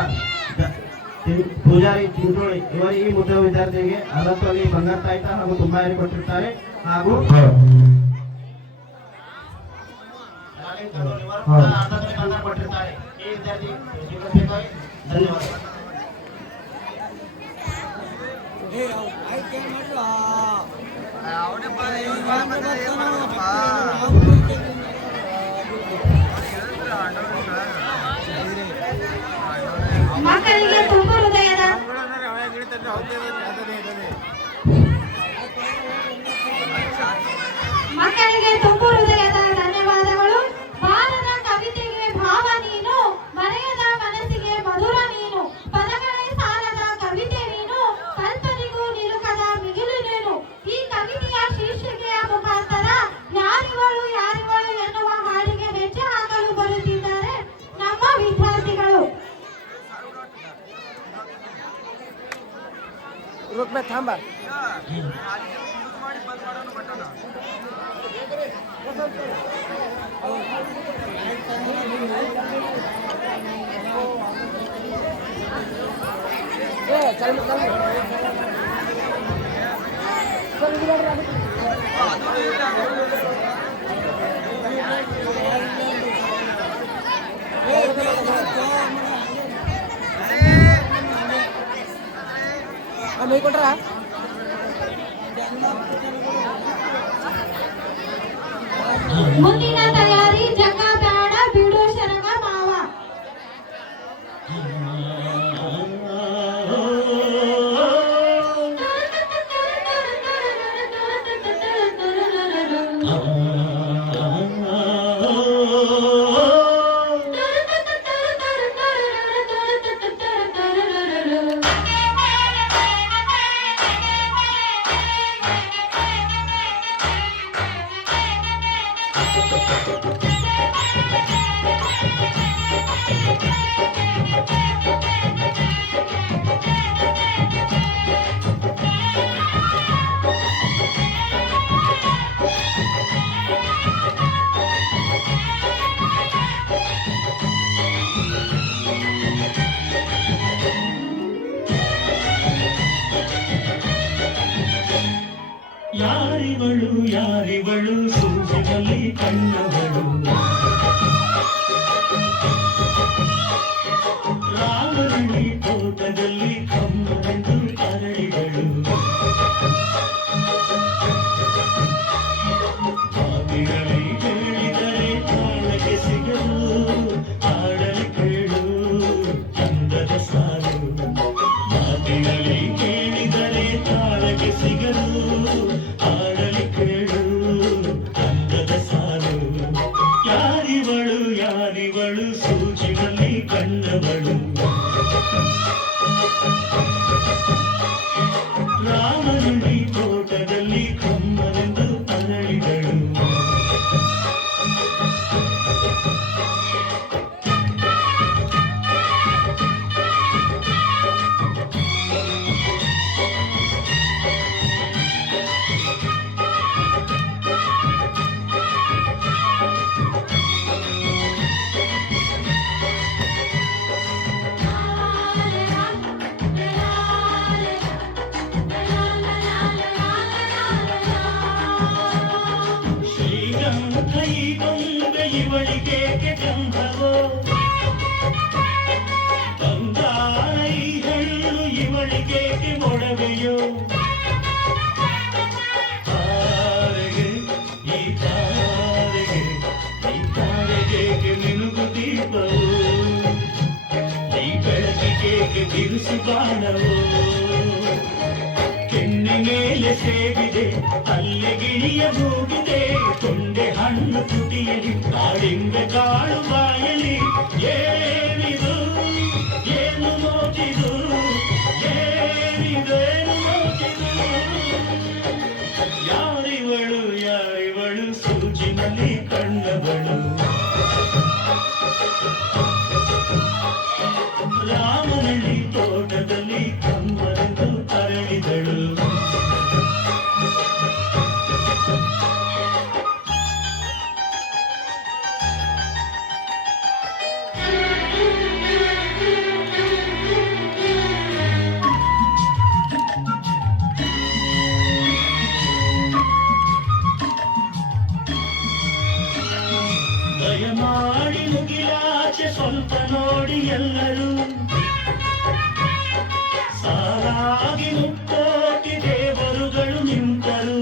ಪೂಜಾರಿ ಚಿಂಚೋಳಿ ಇವರು ಈ ಮುದ್ದ ವಿದ್ಯಾರ್ಥಿಗೆ 60 ತೊಲೆ ಬಂಗಾರ ತಾಯ್ತ ಹಾಗೂ ತುಂಬಾರಿ ಕೊಟ್ಟಿರ್ತಾರೆ. ಹಾಗೂ 40 ತೊಲೆ ಬಂಗಾರ ಕೊಟ್ಟಿರ್ತಾರೆ. ಈ ವಿದ್ಯಾರ್ಥಿ ಸ್ವೀಕರಿಸಬೇಕಾಗಿ ಧನ್ಯವಾದ. ಮಕ್ಕಳಿಗೆ ತುಂಬ ಹೃದಯದ ಧನ್ಯವಾದಗಳು. ಬಾಲದ ಕವಿತೆಗೆ ಭಾವ ನೀನು, ಮರೆಯದ ಮನಸ್ಸಿಗೆ ಮಧುರ ನೀನು, ಪದಗಳೇ ಸಾಲದ ಕವಿತೆ ನೀನು, ಕಲ್ಪನೆಗೂ ನಿಲುಕದ ಮಿಗಿಲು ನೀನು. ಈ ಕವಿತೆಯ ಶೀರ್ಷಿಕೆಯ ಮುಖಾಂತರ ಯಾರಿವಳು ಯಾರಿವಳು ಎನ್ನುವ ಹಾಡಿಗೆ ಹೆಜ್ಜೆ ಹಾಕಲು ಬರುತ್ತಿದ್ದಾರೆ ನಮ್ಮ ವಿದ್ಯಾರ್ಥಿಗಳು. ಮುಂದಿನ ತಯಾರಿ ಜಗ ಬೇಡ ಬಿಡು ಶರಗ ಮಾವ. ಯಾರಿವಳು ಯಾರಿವಳು ಸೂಜಿನಲ್ಲಿ ಕಣ್ಣವಳು, ರಾಮರಳಿ ತೋಟದಲ್ಲಿ ಕಮ್ಮನೆಂದು ಅರಳಿದಳು. ಮಾತಿನಲ್ಲಿ ಹೇಳಿದರೆ ತಾಳಕ್ಕೆ ಸಿಗಲು, ಹಾಡಲಿ ಕೇಳು ಚಂದದ ಸಾಲು. ಮಾತಿನಲ್ಲಿ ಕೇಳಿದರೆ ತಾಳಕ್ಕೆ ಸಿಗಲು, ಹಾಡಲಿ ಕೇಳು ಚಂದದ ಸಾಲು. ಯಾರಿವಳು ಯಾರಿವಳು ಸೂಜಿನಲ್ಲಿ ಕಣ್ಣವಳು, ರಾಮನುಡಿ ತೋಟದಲ್ಲಿ ಕಮ್ಮನೆಂದು ಅರಳಿದಳು. ಶ್ರೀಗಂಧ ಈ ಗೊಂಬೆ ಇವಳಿಗೇಕೆ ಗಂಧವೋ, ಬಂಗಾರ ಈ ಹೆಣ್ಣು ಇವಳಿಗೇಕೆ ಮೊಡವೆಯೋ. ತಾರೆಗೆ ಈ ತಾರೆಗೆ ಈ ತಾರೆಗೇಕೆ ಮಿನುಗು ದೀಪವು, ಈ ಬೆಳಕಿಗೇಕೆ ಬಿರುಸು ಬಾಣವೋ. ಕೆನ್ನೆ ಮೇಲೆ ಸೇವಿದೆ ಅಲ್ಲಿಗಿಳಿಯ ಹೋಗಿದೆ, ತೊಂಡೆ ಹಣ್ಣು ತುಟಿಯಲಿ ಕಾಡಿಂಬೆ ಕಾಳು ಬಾಯಲಿ. ಏನಿದು ಏನು ನೋಟಿದು, ಏನಿದೇನು ನೋಟಿದು. ಯಾರಿವಳು ಯಾರಿವಳು ಸೂಜಿನಲ್ಲಿ ಕಣ್ಣವಳು, ರಾಮನಳ್ಳಿ ತೋಟದಲ್ಲಿ ಕಮ್ಮನೆಂದು ಅರಳಿದಳು. ದಯಮಾಡಿ ಮುಗಿಲಾಚೆ ಸ್ವಲ್ಪ ನೋಡಿ ಎಲ್ಲರೂ ಸಾಲಾಗಿ ಮುಕ್ಕೋಟಿ ದೇವರುಗಳು ನಿಂತರು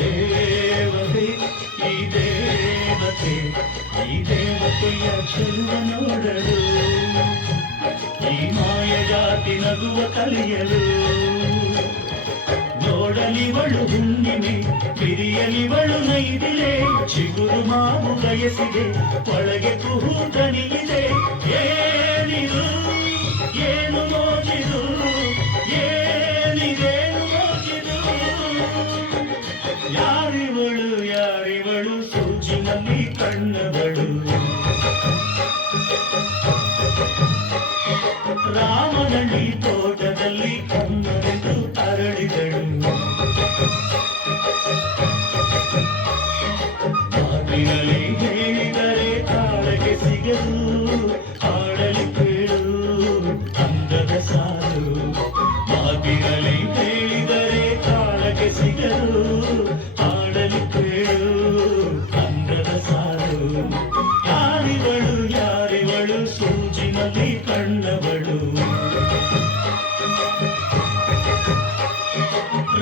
ದೇವತೆ ಈ ದೇವತೆ ಈ ದೇವತೆಯ ಚೆಲುವ ನೋಡಲು ಈ ಮಾಯ ಜಾತಿ ನಗುವ ಕಲಿಯಲು ನೋಡಲಿವಳು ಹುಣ್ಣಿಮೆ ಬಿರಿಯಲಿವಳು ನೈದಿಲೆ ಚಿಗುರು ಮಾವು ಬಯಸಿದೆ ಒಳಗೆ ಕುಹೂತನಿದೆ ಏನಿದು ಏನು ಮೋಜಿದು ಏನಿದೇನು ಮೋಜಿದು ಯಾರಿವಳು ಸೂಜಿನಲ್ಲಿ ಕಣ್ಣವಳು ರಾಮನಳ್ಳಿ ತೋಟದಲ್ಲಿ ಕಣ್ಣರೆಂದು ಅರಳಿದಳು ಮಾತಿನಲ್ಲಿ ಹೇಳಿದರೆ ತಾಳಗೆ ಸಿಗದು ಹಾಡಲಿ ಕೇಳು ಅಂದದ ಸಾಲು ಮಾತಿನಲ್ಲಿ ಹೇಳಿದರೆ ತಾಳಗೆ ಸಿಗದು ಹಾಡಲಿ ಕೇಳು ಅಂದದ ಸಾಲು ಯಾರಿವಳು ಸೂಜಿನಲ್ಲಿ ಕಣ್ಣವಳು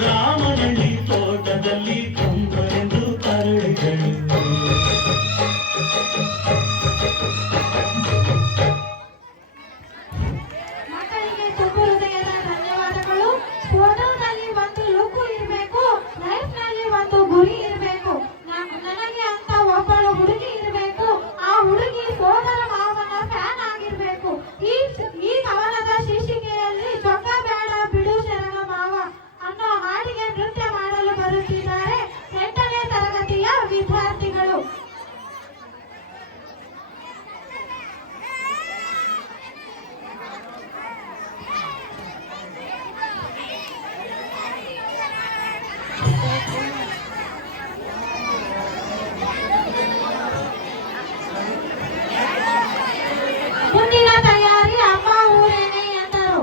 ರಾಮನಳ್ಳಿ ತೋಟದಲ್ಲಿ ಕಂಬರೆಂದು ಅರಳಿದಳು ಮಕ್ಕಳಿಗೆ ತುಂಬು ಹೃದಯದ ಧನ್ಯವಾದಗಳು. ಫೋಟೋದಲ್ಲಿ ಒಂದು ಲುಕ್ ಇರಬೇಕು, ಲೈಫ್ ನಲ್ಲಿ ಒಂದು ಗುರಿ ಇರಬೇಕು. ನನಗೆ ಅಂತ ಒಬ್ಬಳು ಹುಡುಗಿ ಇರಬೇಕು. ಆ ಹುಡುಗಿ ಸೋದರ ಮಾವನ ಫ್ಯಾನ್ ಆಗಿರ್ಬೇಕು. ಈ ಕವನದ ಶೀರ್ಷಿಕೆಯಲ್ಲಿ ಚೊಕ್ಕ ಬೇಡ ಬಿಡು ಶರಣ ಮಾವ ಅನ್ನೋ ಹಾಡಿಗೆ ನೃತ್ಯ ಮಾಡಲು ಬರುತ್ತಿದ್ದಾರೆ 8ನೇ ತರಗತಿಯ ವಿದ್ಯಾರ್ಥಿಗಳು. ಮುಂದಿನ ತಯಾರಿ ಅಮ್ಮ ಊರೇನೆ ಎಂದರು.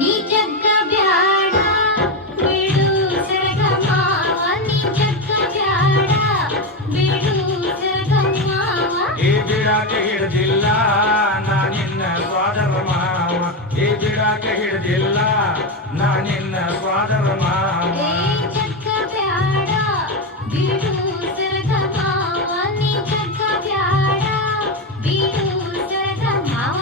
ನೀ ಜಗ್ಗ ಬ್ಯಾಡ ಬಿಡು ಸರಗ ಮಾವ, ನೀ ಜಗ್ಗ ಬ್ಯಾಡ ಬಿಡು ಸರಗ ಮಾವ. ಈ ಗಿಡಕ್ಕೆ ಹಿಡ್ದಿಲ್ಲ ನಾನಿನ್ನ ಸ್ವಾದರ ಮಾವ, ಈ ಗಿಡಕ್ಕೆ ಹಿಡ್ದಿಲ್ಲ ನಾನಿನ್ನ ಸ್ವಾದರ ಮಾವ. ಏ ಜಗ್ಗ ಬ್ಯಾಡ ಬಿಡು ಸರಗ ಮಾವ, ನೀ ಜಗ್ಗ ಬ್ಯಾಡ ಬಿಡು ಸರಗ ಮಾವ.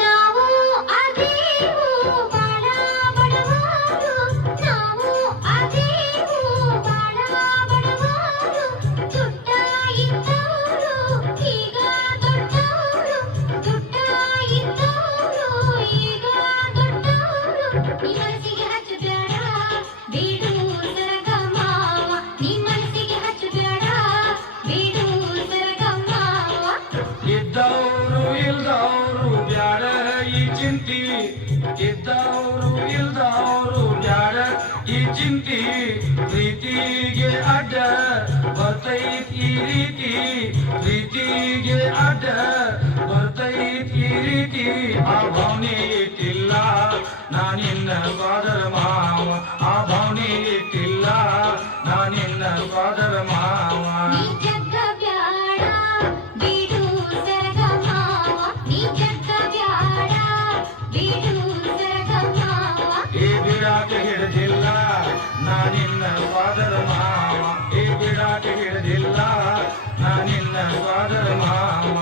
ನಾವು ಅದೇವು ಬಾಳ ಬಡವರು, ನಾವು ಅದೇವು ಬಾಳ ಬಡವರು. ದುಡ್ಡ ಇದ್ದವರು ಈಗ ದೊಡ್ಡವರು, ದುಡ್ಡ ಇದ್ದವರು ಈಗ ದೊಡ್ಡವರು. ನೀ ಮನಸ್ಸಿಗೆ ಹಚ್ಚಬೇಡ ಬಿಡು ಸರಗ ಮಾವ, ನೀ ಮನಸ್ಸಿಗೆ ಹಚ್ಚಬೇಡ ಬಿಡು ಸರಗ ಮಾವ. ಇದ್ದವರು ಇಲ್ದವರು ಬ್ಯಾಡ ಈ ಚಿಂತಿ, ಇದ್ದವರು ಇಲ್ದವರು ಬ್ಯಾಡ ಈ ಚಿಂತಿ. ಪ್ರೀತಿಗೆ ಅಡ್ಡ ಬರ್ತೈತ್ ಈ ರೀತಿ, ಪ್ರೀತಿಗೆ ಅಡ್ಡ ಬರ್ತೈತ್ ಈ ರೀತಿ. ಆ ಭಾವನೆ ಇಟ್ಟಿಲ್ಲ ನಾನಿನ್ನ ಸ್ವಾದರ ಮಾವ, ಆ ಭಾವನೆ ಇಟ್ಟಿಲ್ಲ ನಾನಿನ್ನ ಸ್ವಾದರ ಮಾವ. ನೀ ನಿನ್ನ ಸ್ವಾದರ ಮಾವ ಈ ಬಿಡಾಟ ಹಿಡಿದಿಲ್ಲ ನಾ ನಿನ್ನ ಸ್ವಾದರ ಮಾವ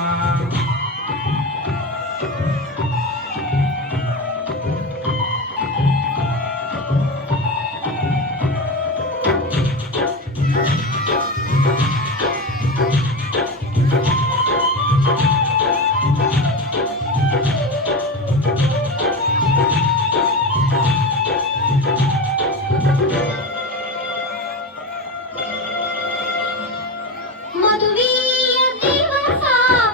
ಮದುವೆಯ ದಿವಸ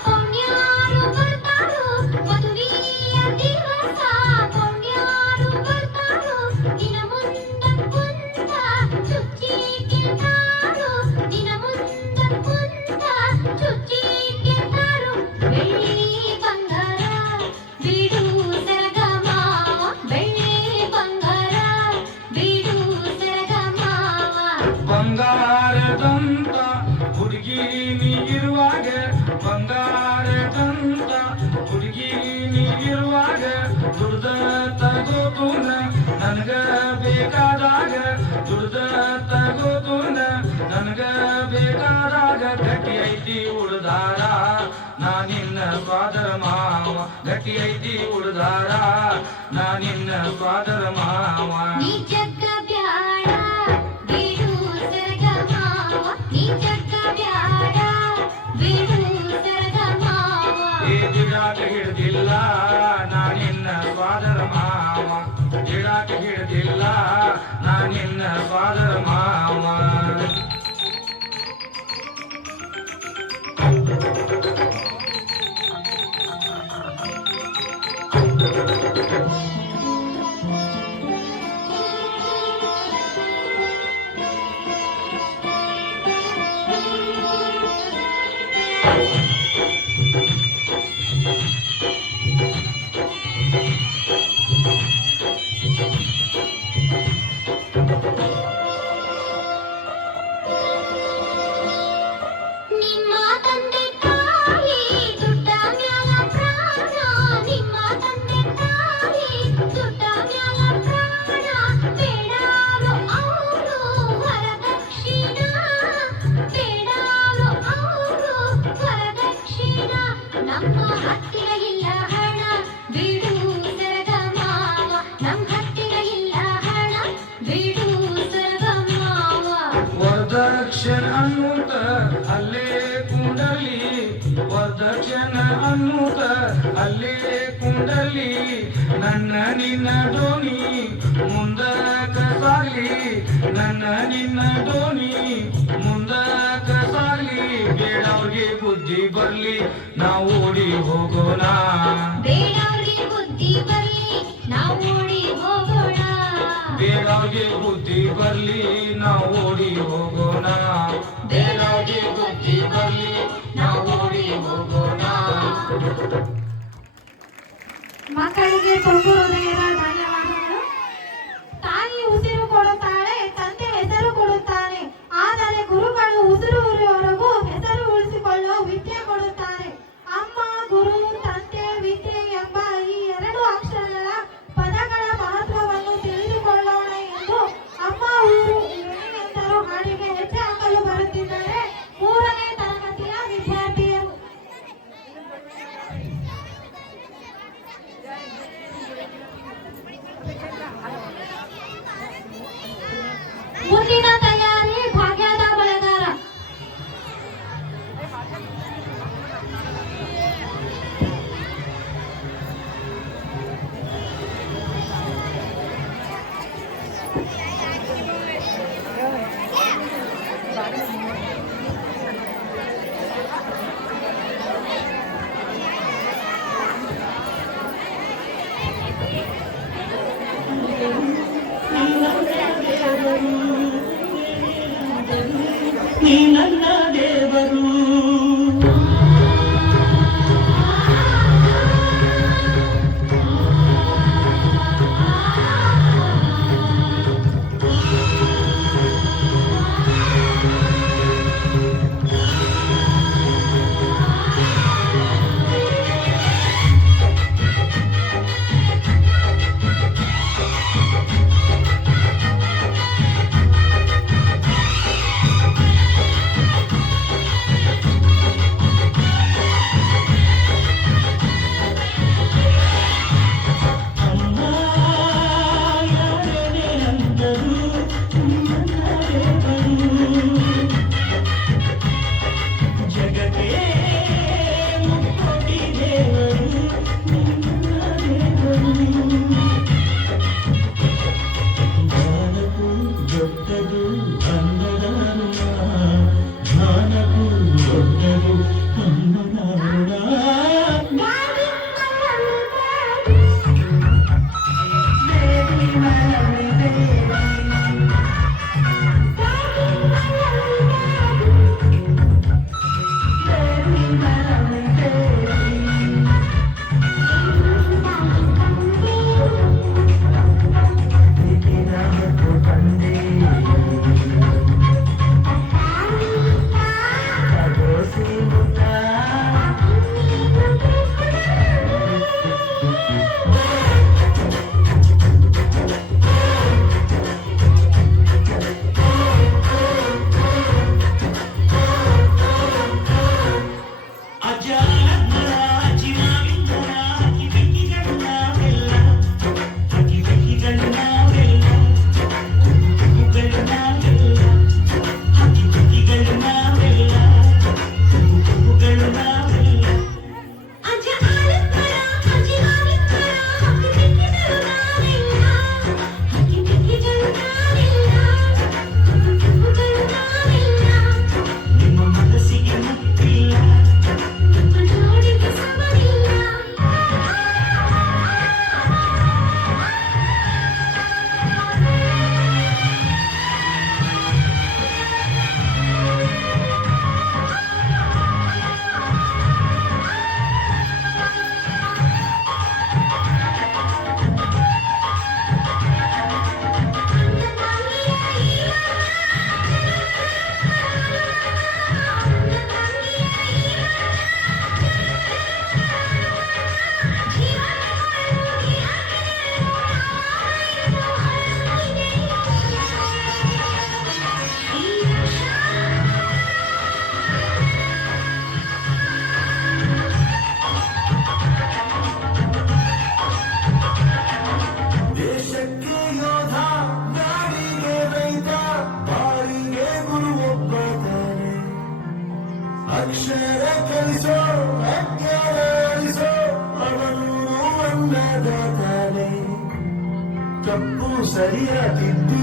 ಪುಣ್ಯಾರು ಬರ್ತಾರೋ ಮದುವೆಯ ದಿವಸ ಪುಣ್ಯಾರು ಬರ್ತಾರೋ ದಿನ ಮುಂದ ಕುಂತ ಚುಚ್ಚಿ ಕೆಂತಾರೋ ದಿನ ಮುಂದ ಕುಂತ ಚುಚ್ಚಿ ಕೆಂತಾರೋ ಬೆಳ್ಳಿ ಬಂಗಾರ ಬಿಡು ಸರಗ ಮಾವ ಬೆಳ್ಳಿ ಬಂಗಾರ ಬಿಡು ಸರಗ ಮಾವ ಬಂಗಾರದಂತ ಹುಡುಗಿ ನೀಗಿರುವಾಗ ಬಂಗಾರದಂತ ಹುಡುಗಿ ನೀಗಿರುವಾಗ ದುಡ್ದ ತಗೋತುನ ನನಗ ಬೇಕಾದಾಗ ದುಡ್ದ ತಗೋತುನ ನನಗ ಬೇಕಾದಾಗ ಗಟ್ಟಿ ಐತಿ ಉಳ್ದಾರ ನಾ ನಿನ್ನ ಸ್ವಾದರ ಮಾವ ಗಟ್ಟಿ ಐತಿ ಉಳ್ದಾರ ನಾ ನಿನ್ನ ಸ್ವಾದರ ಮಾವ ನೀ ಜಗ್ಗ ಬ್ಯಾಡ ಬಿಡು ಸರಗ ಮಾವ ನೀ ಜಗ್ಗ ಬ್ಯಾಡ ಬಿಡು ಸರಗ ಮಾವ ಈ ಗಿಡಾಟ ಹಿಡ್ದಿಲ್ಲ ನಾ ನಿನ್ನ ಸ್ವಾದರ ಮಾವ ಗಿಡಾಟ ಹಿಡ್ದಿಲ್ಲ ನಾ ನಿನ್ನ ಸ್ವಾದರ ಮಾವ ನಿಮ್ಮ ತಂದೆ ತಾಯಿ ದುಡ್ಡ ಮ್ಯಾಲ ಪ್ರಾಣ ನಿಮ್ಮ ತಂದೆ ತಾಯಿ ದುಡ್ಡ ಮ್ಯಾಲ ಪ್ರಾಣ ಬೇಡಾರು ಅವರು ವರದಕ್ಷಿಣ ಬೇಡಾರು ಅವರು ವರದಕ್ಷಿಣ ನಮ್ಮ ಹತ್ತಿರ ಇಲ್ಲ ಹಣ ಬಿಡು ಸರಗ ಮಾವ ನಮ್ಮ ಹತ್ತಿರ ಇಲ್ಲ ಹಣ ಬಿಡು ಸರಗ ಮಾವ ವರದಕ್ಷಿಣ ಅನ್ನುತ್ತ ಅಲ್ಲೇ ಕುಂಡಲಿ ವರದಕ್ಷಿಣ ಅನ್ನುತ್ತ ಅಲ್ಲೇ ಕುಂಡಲಿ ನನ್ನ ನಿನ್ನ ಡೋನಿ ಮುಂದಕ ಸಾಗಲಿ ನನ್ನ ನಿನ್ನ ಡೋನಿ ಮುಂದಕ ಸಾಗಲಿ ಬೇಡವ್ರಿಗೆ ಬುದ್ಧಿ ಬರ್ಲಿ ನಾವು ಓಡಿ ಹೋಗೋಣ ಬೇಡವ್ರಿಗೆ ಬುದ್ಧಿ ಬರ್ಲಿ ನಾವು ಓಡಿ ಹೋಗೋಣ ಬೇಡವ್ರಿಗೆ ಬುದ್ಧಿ ಬರ್ಲಿ ನಾವು ಓಡಿ ಹೋಗೋಣ ಬೇಡವ್ರಿಗೆ ಬುದ್ಧಿ ಬರ್ಲಿ ನಾವು ಓಡಿ ಹೋಗೋಣ ಮಕ್ಕಳಿಗೆ ತುಂಬು ಹೃದಯದ ಧನ್ಯವಾದಗಳು. ತಾಯಿ ಉಸಿರು ಕೊಡುತ್ತಾಳೆ, ತಂದೆ ಹೆಸರು ಕೊಡುತ್ತಾನೆ. ಆದರೆ ಗುರುಗಳು ಉಸಿರು ಉರಿಯುವವರೆಗೂ ಹೆಸರು ಉಳಿಸಿಕೊಳ್ಳುವ ವಿದ್ಯೆ ಕೊಡುತ್ತಾರೆ. ಅಮ್ಮ, ಗುರು, ತಂದೆ, ವಿದ್ಯೆ ಎಂಬ ಈ ಎರಡು ಅಕ್ಷರಗಳ ಪದಗಳ ಮಹತ್ವವನ್ನು ತಿಳಿದುಕೊಳ್ಳೋಣ ಎಂದು ಅಮ್ಮ ಊರು ಏನೆಂದರು ಹಾಡಿಗೆ ಹೆಜ್ಜೆ ಹಾಕಲು ಬರುತ್ತಿದ್ದಾರೆ 3ನೇ ತರಗತಿಯ ವಿದ್ಯಾರ್ಥಿಯರು. ಮುಂದಿನ ತಯಾರಿ ಭಾಗ್ಯದ ಬಳೆಗಾರ. ನೀ ನನ್ನ ದೇವರು ಅಕ್ಷರ ಕಲಿಸೋ ಅಜ್ಞಾನ ಅಳಿಸೋ ಅವನು ಅನ್ನದಾತಾನೆ ತಪ್ಪು ಸರಿಯ ತಿದ್ದಿ